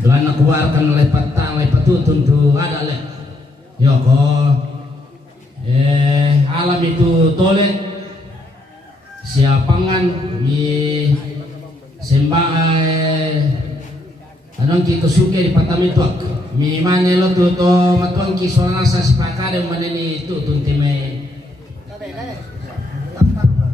belana keluarkan oleh patang oleh patutun tu ada le yoko alam itu tolet siapangan di sembah anong ki kusuke di patamitok mi manelo tu to matong ki solasa sepakade maneni tu tuntime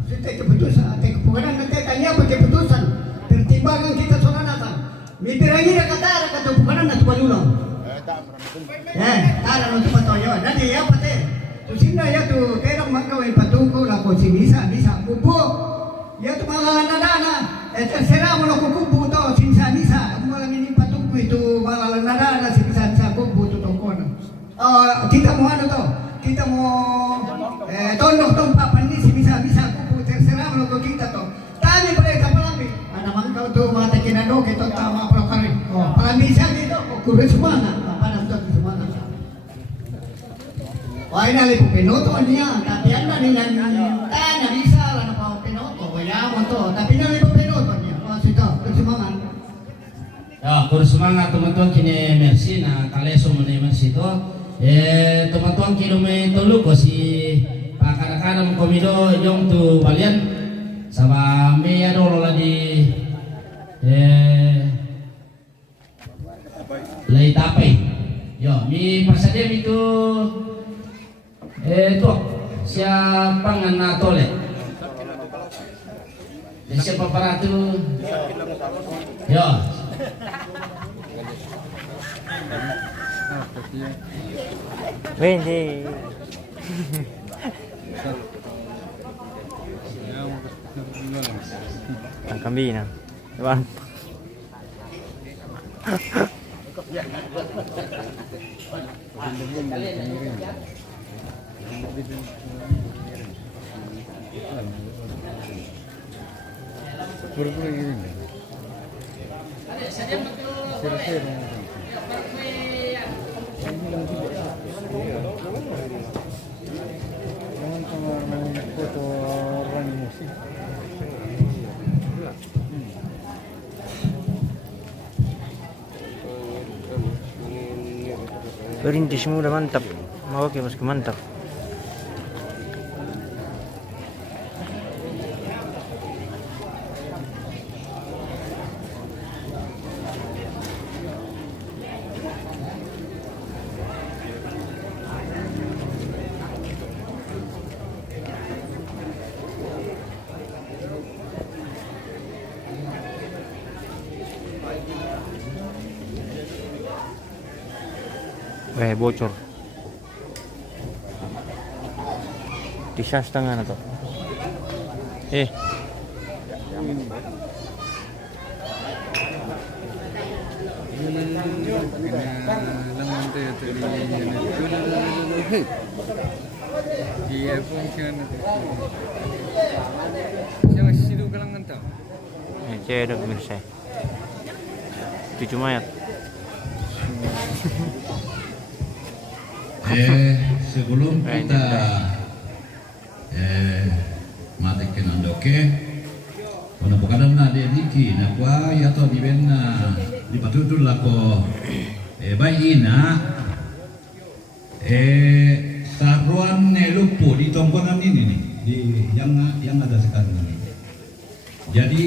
Kita keputusan, keputusan nanti tanya apa keputusan pertimbangan kita soranatan. Mipirangi kata keputusan nanti padulang. Tara nanti patoyo. Nanti ya pate. Tu sina ya tu terang magkawin patuko la ko sinisa kubo. Ya tu malalan dana. Terserah mo ko kubo to sinsa nisa. Malang ini patuko itu malalan dana sinsa kubo tu tongkon. Kita mau ano to? Kita mau tolong tong papan ini bisa kubu terserah lo kita to. Tani pada kapalami. Ada mangkau tu mata kinado kita tama pelakari. Palami siya gitu. Kudu semana. Pada betul semana. Wah ini alih penoto niya. Tapi anda dengan tanya bisa lah napa penoto. Waya mo to. Tapi alih penoto niya. Sito semangat. Ya, kudu semangat teman-teman kini merci na kaleso mo na merci to. Teman-teman kini me tolu ko si pakara-kara komido yung tu balian sama me ya dolo lagi lay tapay. Yo, mi pasadem itu to siya pangan na tole. Siya paparatu. Yo. Vende. Ang kambina. Diba? Perintis mo udah mantap. Mau oke mas mantap. Bocor. Tisha setengah na to. Cedok mirsa. Cucu mayat. Sebelum kita matikan andoke, wana pokadam na dia diki na kwa yato di benna di patutul lako bayina saruan lupu di tongkongan ini nih di yang ada sekarang ini. Jadi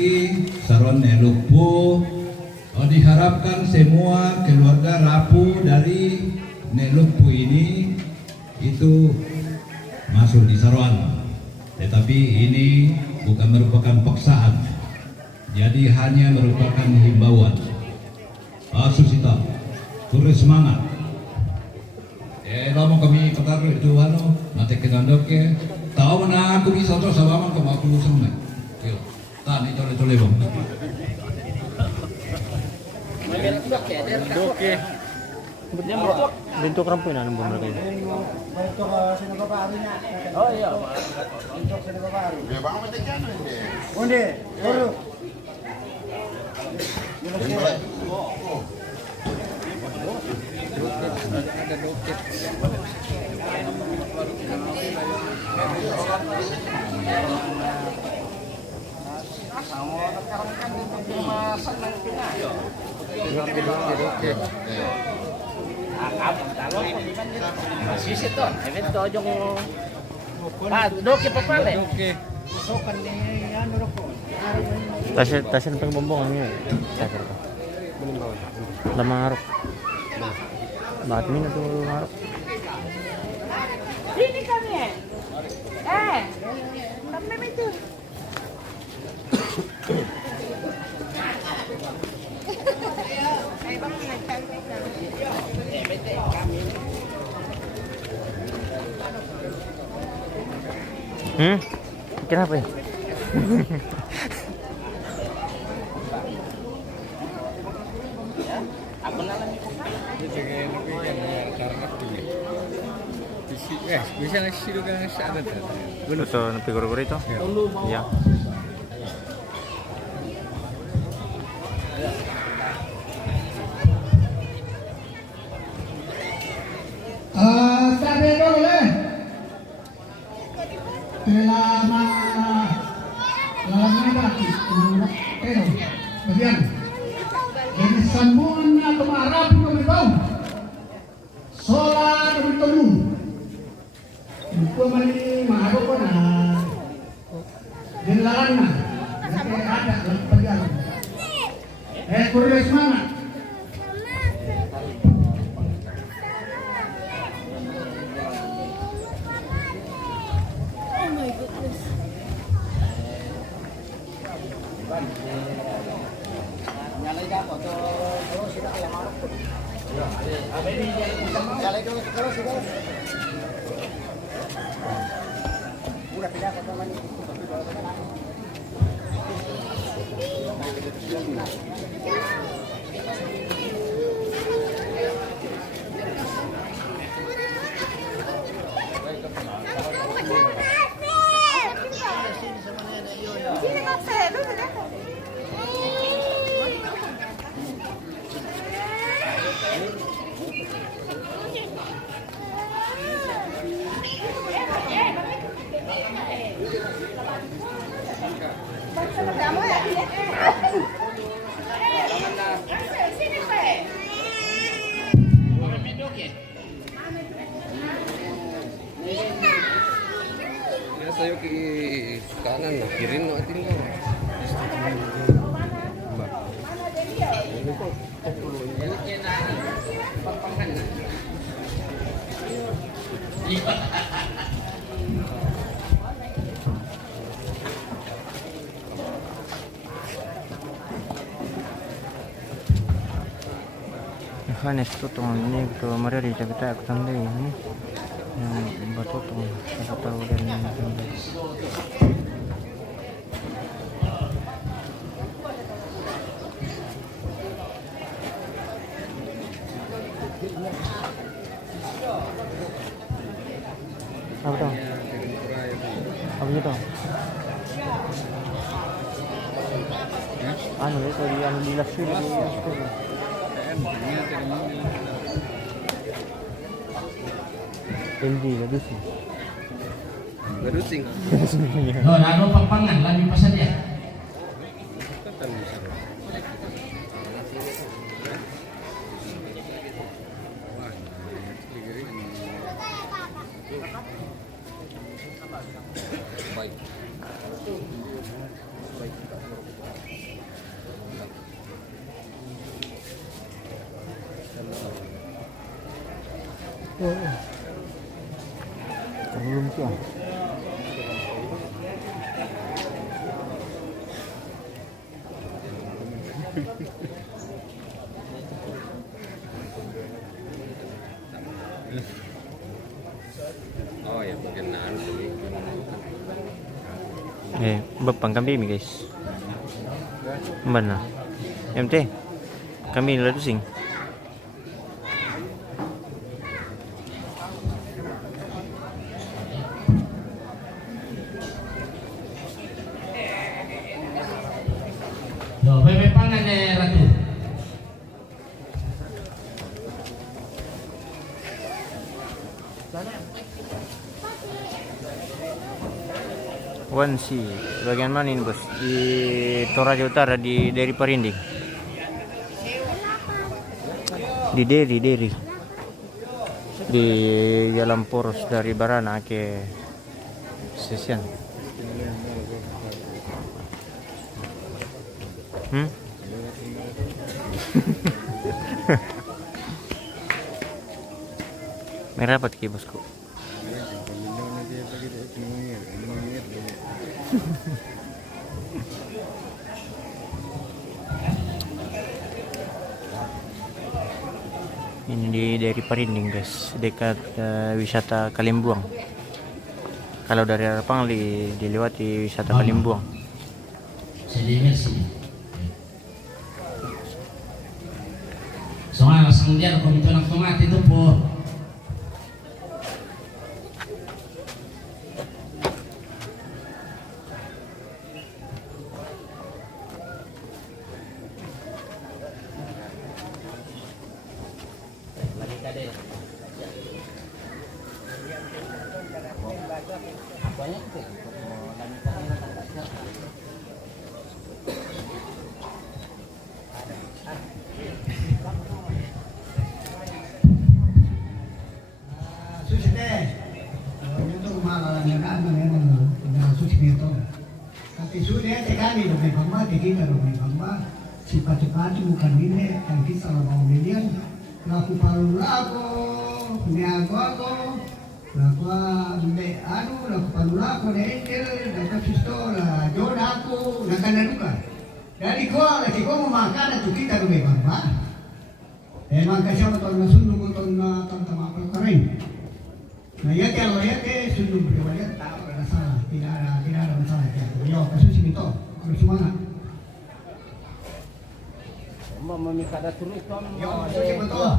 saruan lupu diharapkan semua keluarga rapuh dari Nelupu ini itu masuk di Saruan, tetapi ini bukan merupakan paksaan, jadi hanya merupakan himbauan. Susita, terus semangat. Lama kami katakan itu nanti kenandoke, tahu mana aku bisa terus sama kamu aku sama. Tan itu tole bang. Oke. Bentuk rampuin ano ba mereka ini? Bentuk sino ka parunya. Oh iya. Bentuk sino ka paru. Ya bang mesti kan. Onde, baru. Ada doket. Doket. Tasin pengbombongannya. Lama ngaruk. Bakit ini tuh ngaruk? Sini kami. Kami itu. Kenapa ya? Bisa ngasih dulu kan ada. Betul, figur-figur itu? Iya. Sabi dulu Selama bagian dari sambungan na tumarap kami daw sola kami tolu ito mali mahalo ko na dinlaran na kasi ada lang pagyan kurios mana Saya ke kanan, kiri no atin ko. Hanes tutong ini gitu mari kita akan deh ini yang batu tutong kita tahu dan apa tuh? Apa gitu? Anu itu yang di lasir itu. LG bagus sih. Berusing. Oh, lalu papangan lagi pa saja. Baik. Belum sih. Oh ya, berkenaan sini. Bapang kami guys. Mana? MT. Kami lalu sing. Loh, bebe pangan Ratu. Wansi. Bagian mana ini bos? Di Toraja Utara, di Deri Parinding. Di Deri. Di jalan poros dari Barana ke Sesian. Merapat ke bosku. Ini dari Parinding guys, dekat wisata Kalimbuang. Kalau dari Arapang dilewati wisata Kalimbuang. Soalnya langsung dia kalau itu langsung mati itu po. Cepat-cepat bukan ini, yang kita mau median, laku palu laku, niago aku, laku palu laku, nekel, laku pistol, jodoh aku, nakana duka. Dari lagi mau makan itu kita lebih bangga. Emang kasih tahun sundung tahun tamapal kering. Nah ya kalau ya sundung berwajib tak ada salah, tidak ada masalah. Yo kasus itu, harus semangat. Memikada turun tom. Yo, suci betul.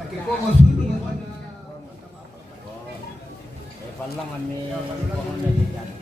Lagi ko mo sudu mo na. Palang kami pohon dari jalan.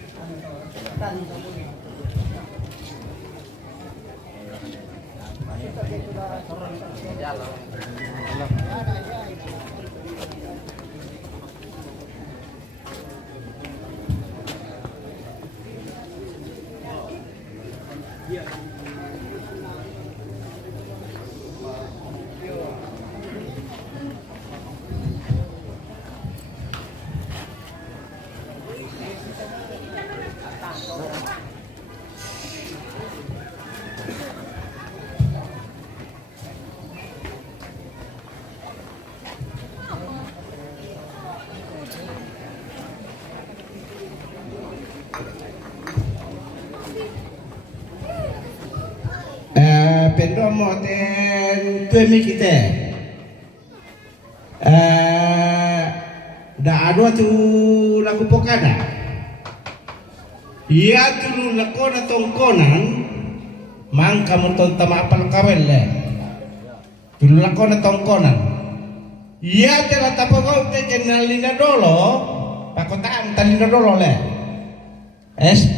Pendomo ten tuemi kita. Da adua tu laku pokada. Ia tu lakona tongkonan mang kamu ton tama apal kawelle. Tu lakona tongkonan. Ia telah tapagau te kenalina dolo. Pakotaan talina dolo le.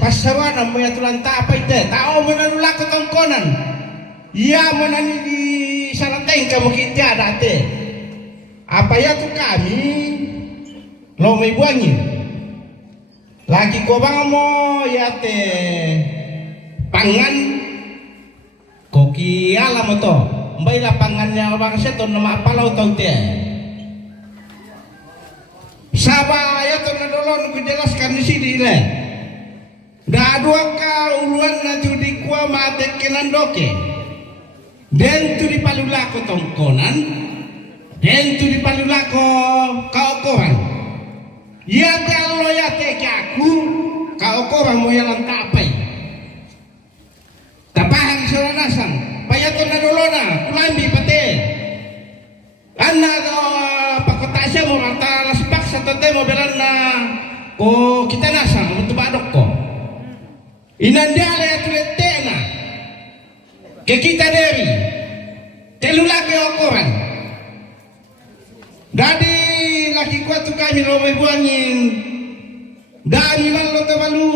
Pasawana mo ya tulan tapay te. Tao mo na lako tongkonan. Ia menani di sarateng kamu kita date. Apa ya tu kami lo mai buangi. Lagi ko bang mo ya te pangan koki alam to. Mbay la pangannya bang seto nama apalau tau te. Saba ya to nadolon ku jelaskan di sini le. Da dua ka uluan na judi kwa mate kenandoke. Den tu di palulako tongkonan, den tu di palulako kaukoran. Ya kalau ya teki aku, kaukoran mo yalan tapai. Tapahang saranasan, payaton na dolona, kulambi pate. Anna do pakotasya mo ranta laspak sa tote mo belan na ko kita nasa mo tubadok ko. Inandale tuletena. Ke kita dari telulaki okoran dari laki kuat tu kami romai buangin dari lalu tebalu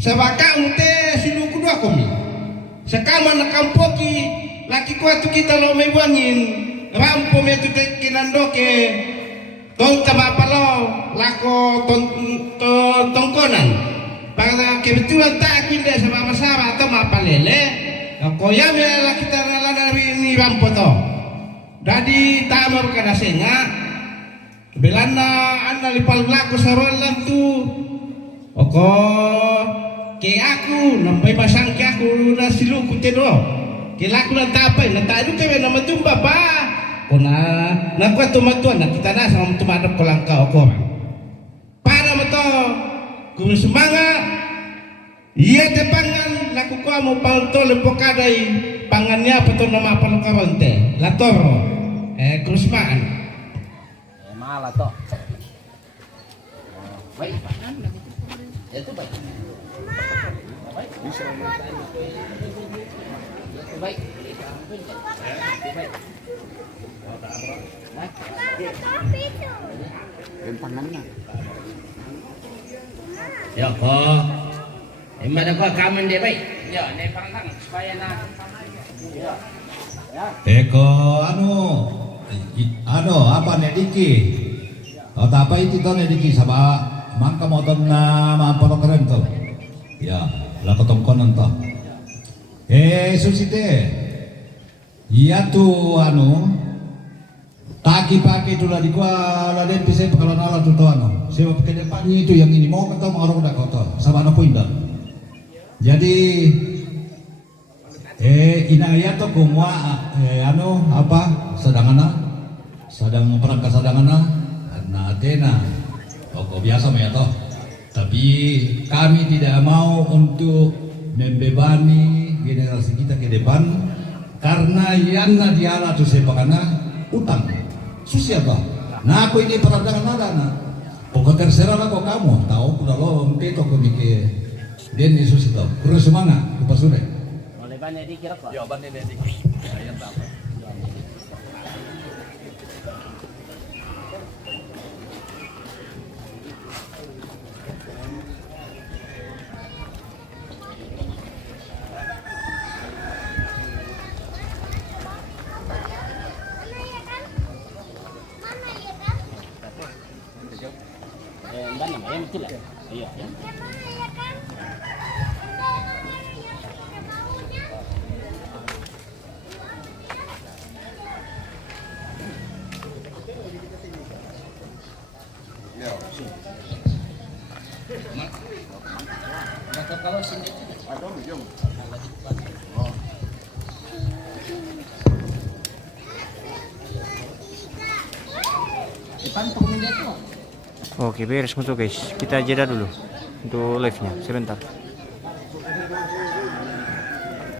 sabakang te silu kedua kami sekama nakampoki laki kuat tu kita romai buangin rampo metu tekinandoke Tong kamapalo lako tongkonan. Para kebetulan tak pindah sama-sama atau mapalele. Koya mela kita rela ni rampo to. Dadi tama kana senga. Belanda anda lipal lako sarolan tu. Oko ke aku nampai pasang ke aku na silu kuteno. Ke laku na tapay na tayo kewe na matumba pa. Kona nakuha tumatuan na kita na sama tumadap ko lang ka ako. Para mo to kung semangat iya te pangan nakukuha mo palto lepokadai pangannya apa to nama palokaronte latoro krusmaan Malah toh. Baik. Itu baik. Baik. Baik. Baik. Ya kok. Mana kok kamen deh baik. Ya, ne pangkang supaya na. Ya. Eko apa nih Diki? Apa itu tuh nih Diki sama mangka motor na mampolo keren tuh. Ya, lah ketongkonan tuh. Susite. Iya tuh taki pagi itu lah di kuala dan bisa pekalan alat tuh sebab ke depannya itu yang ini mau ketemu orang udah kotor sama anak pindah. Jadi inaya to kumwa sedang perangkat sadangana na atena kok biasa ya toh, tapi kami tidak mau untuk membebani generasi kita ke depan karena yana diala tu sepakana utang susah apa nah aku ini perandangan ada na pokok terserah lah kok kamu tahu kuda lo mpeto ko mikir den Yesus itu kurang semangat pas sudah Oleh banyak dikira kok. ya banyak dikira ayat apa betul ya? Iya. Kalau sini ada jom. Oke, beres untuk guys. Kita jeda dulu untuk live-nya sebentar.